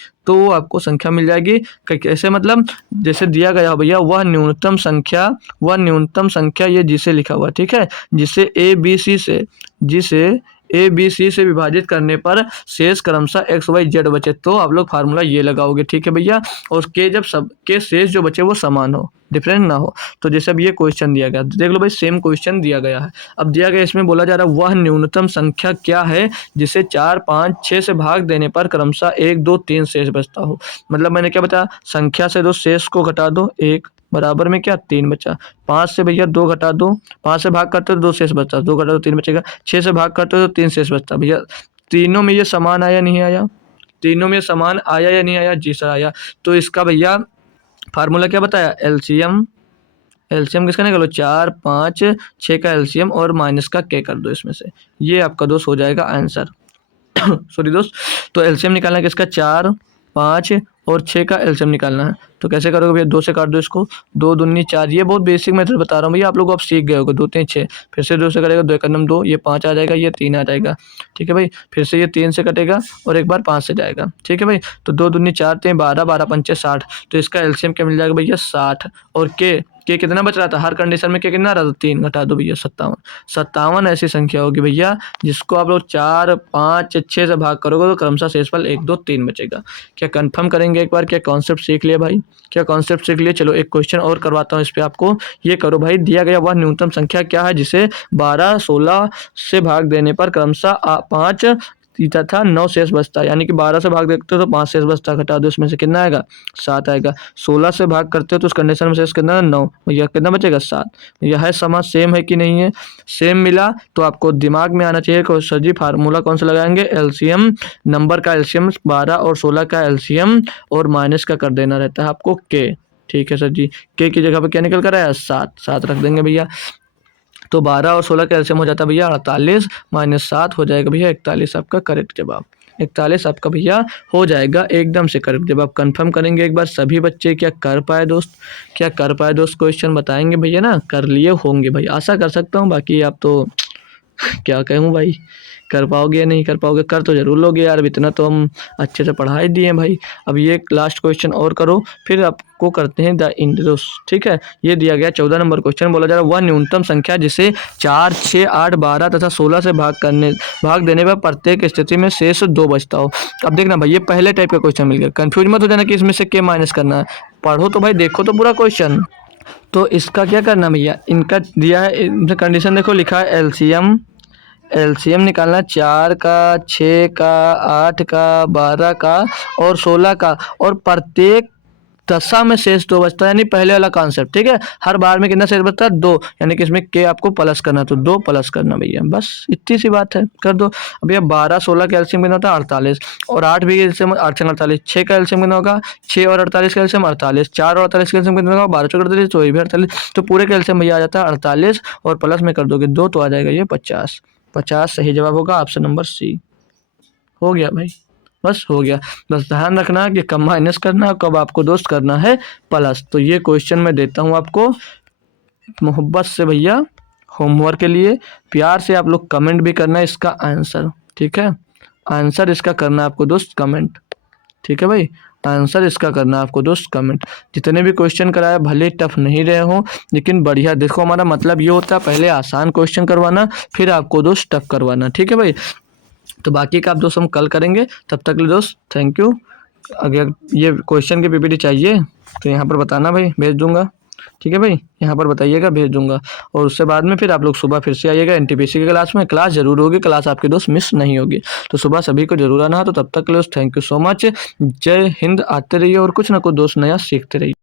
कैसे, मतलब जैसे दिया गया हो भैया, वह न्यूनतम संख्या ये जिसे लिखा हुआ, ठीक है, जिसे ए बी सी से विभाजित करने पर शेष क्रमशः एक्स वाई जेड बचे, तो आप लोग फार्मूला ये लगाओगे, ठीक है भैया। और के जब सब के शेष जो बचे वो समान हो, डिफरेंट ना हो। तो जैसे अब ये क्वेश्चन दिया गया, देख लो भाई, सेम क्वेश्चन दिया गया है। अब दिया गया, इसमें बोला जा रहा है वह न्यूनतम संख्या क्या है जिसे 4, 5, 6 से भाग देने पर क्रमशः 1, 2, 3 शेष बचता हो। मतलब मैंने क्या बताया, संख्या से दो शेष को घटा दो, 1 बराबर में क्या 3 बचा। 5 से भैया 2 घटा दो, 5 से भाग करते तो 2 शेष बचता, 2 घटा दो 3 बचेगा। 6 से भाग करते तो 3 शेष बचता। भैया तीनों में ये समान आया नहीं आया, तीनों में समान आया या नहीं आया, जी सर आया। तो इसका भैया फार्मूला क्या बताया, एलसीएम किसका निकालो, 4, 5, 6 का एलसीएम और माइनस का के कर दो इसमें से, ये आपका दोस्त हो जाएगा आंसर। सॉरी दोस्त, तो एलसीएम निकालना है किसका, 4, 5 और 6 का एलसीएम निकालना है। तो कैसे करोगे भैया, 2 से काट दो इसको, 2 दूनी 4, ये बहुत बेसिक मेथड बता रहा हूँ भैया, आप लोग आप सीख गए होगे। 2 3 6, फिर से 2 से करेगा, 2 एकम 2, ये 5 आ जाएगा, ये 3 आ जाएगा, ठीक है भाई। फिर से ये 3 से कटेगा और एक बार 5 से जाएगा, ठीक है भाई। तो 2 दूनी 4, 3 12, 12 पंचे 60, तो इसका एलसीएम क्या मिल जाएगा भैया 60, और के के कितना बच रहा था, हर कंडीशन में के कितना रहा था 3, घटा दो भैया 57। 57 ऐसी संख्या होगी भैया जिसको आप लोग 4, 5, 6 से भाग करोगे तो क्रमशः शेषफल 1, 2, 3 बचेगा। क्या कंफर्म करेंगे एक बार, क्या कॉन्सेप्ट सीख लिया भाई, क्या कॉन्सेप्ट सीख लिए? चलो एक क्वेश्चन और करवाता हूँ इस पे आपको। ये करो भाई, दिया गया वह न्यूनतम संख्या क्या है जिसे 12, 16 से भाग देने पर क्रमशः 5 तथा 9 शेष बचता है। यानी कि 12 से भाग देते हो तो 5 शेष बचता है, घटा दो, इसमें से कितना आएगा 7 आएगा। 16 से भाग करते हो तो उस कंडीशन में शेष कितना 9, भैया कितना बचेगा 7। यह समा सेम है कि नहीं है? सेम मिला तो आपको दिमाग में आना चाहिए कि सर जी फार्मूला कौन सा लगाएंगे, एलसीएम, नंबर का एलसीएम 12 और 16 का एलसीएम और माइनस का कर देना रहता है आपको के। ठीक है सर जी, के की जगह पर क्या निकल कर आया 7, 7 रख देंगे भैया। तो 12 और 16 का एलसीएम हो जाता है भैया 48 माइनस 7 हो जाएगा भैया 41, आपका करेक्ट जवाब 41 आपका भैया हो जाएगा एकदम से करेक्ट जवाब। कंफर्म करेंगे एक बार सभी बच्चे क्या कर पाए दोस्त, क्या कर पाए दोस्त, क्वेश्चन बताएंगे भैया ना, कर लिए होंगे भाई, आशा कर सकता हूँ, बाकी आप तो क्या कहूँ भाई, कर पाओगे या नहीं कर पाओगे, कर तो जरूर लोगे यार, इतना तो हम अच्छे से पढ़ा ही दिए भाई। अब ये लास्ट क्वेश्चन और करो फिर आपको करते हैं द इंडोस। ठीक है, ये दिया गया 14 नंबर क्वेश्चन, बोला जा रहा है वह न्यूनतम संख्या जिसे 4, 6, 8, 12 तथा 16 से भाग देने पर प्रत्येक स्थिति में शेष 2 बचता हो। अब देखना भाई, ये पहले टाइप का क्वेश्चन मिल गया, कंफ्यूज मत हो जाना कि इसमें से के माइनस करना है, पढ़ो तो भाई, देखो तो पूरा क्वेश्चन। तो इसका क्या करना भैया, इनका दिया है कंडीशन, देखो लिखा है एलसीएम, एलसीएम निकालना 4 का, 6 का, 8 का, 12 का और 16 का, और प्रत्येक दशा में शेष 2 बचता है, यानी पहले वाला कॉन्सेप्ट। ठीक है, हर बार में कितना शेष बचता है 2, यानी कि इसमें के आपको प्लस करना, तो 2 प्लस करना भैया, बस इतनी सी बात है, कर दो। अब भैया 12, 16 का एलसीएम कितना होता है 48, और 8 भी एलसीएम 8 48, 6 का एलसीएम कितना होगा 6 और 48 का एलसीएम 48, 4 और 48 का एलसीएम कितना होगा 12 4 48, तो ये भी 48, तो पूरे का एलसीएम भैया आ जाता है 48 और प्लस में कर दोगे 2 तो आ जाएगा ये 50। 50 सही जवाब होगा ऑप्शन नंबर सी। हो गया भाई, बस हो गया। बस ध्यान रखना कि कब माइनस करना है, कब आपको दोस्त करना है प्लस। तो ये क्वेश्चन मैं देता हूँ आपको मोहब्बत से भैया, होमवर्क के लिए प्यार से आप लोग कमेंट भी करना इसका आंसर। ठीक है, आंसर इसका करना आपको दोस्त कमेंट। ठीक है भाई, आंसर इसका करना आपको दोस्त कमेंट। जितने भी क्वेश्चन कराया भले टफ नहीं रहे हो, लेकिन बढ़िया, देखो हमारा मतलब ये होता है पहले आसान क्वेश्चन करवाना, फिर आपको दोस्त टफ करवाना। ठीक है भाई, तो बाकी का आप दोस्त हम कल करेंगे, तब तक के लिए दोस्त थैंक यू। अगर ये क्वेश्चन की पीपीटी चाहिए तो यहाँ पर बताना भाई, भेज दूंगा। ठीक है भाई, यहाँ पर बताइएगा, भेज दूंगा। और उससे बाद में फिर आप लोग सुबह फिर से आइएगा एनटीपीसी की क्लास में, क्लास जरूर होगी, क्लास आपके दोस्त मिस नहीं होगी। तो सुबह सभी को जरूर आना है। तो तब तक के लिए थैंक यू सो मच, जय हिंद। आते रहिए और कुछ ना कुछ दोस्त नया सीखते रहिए।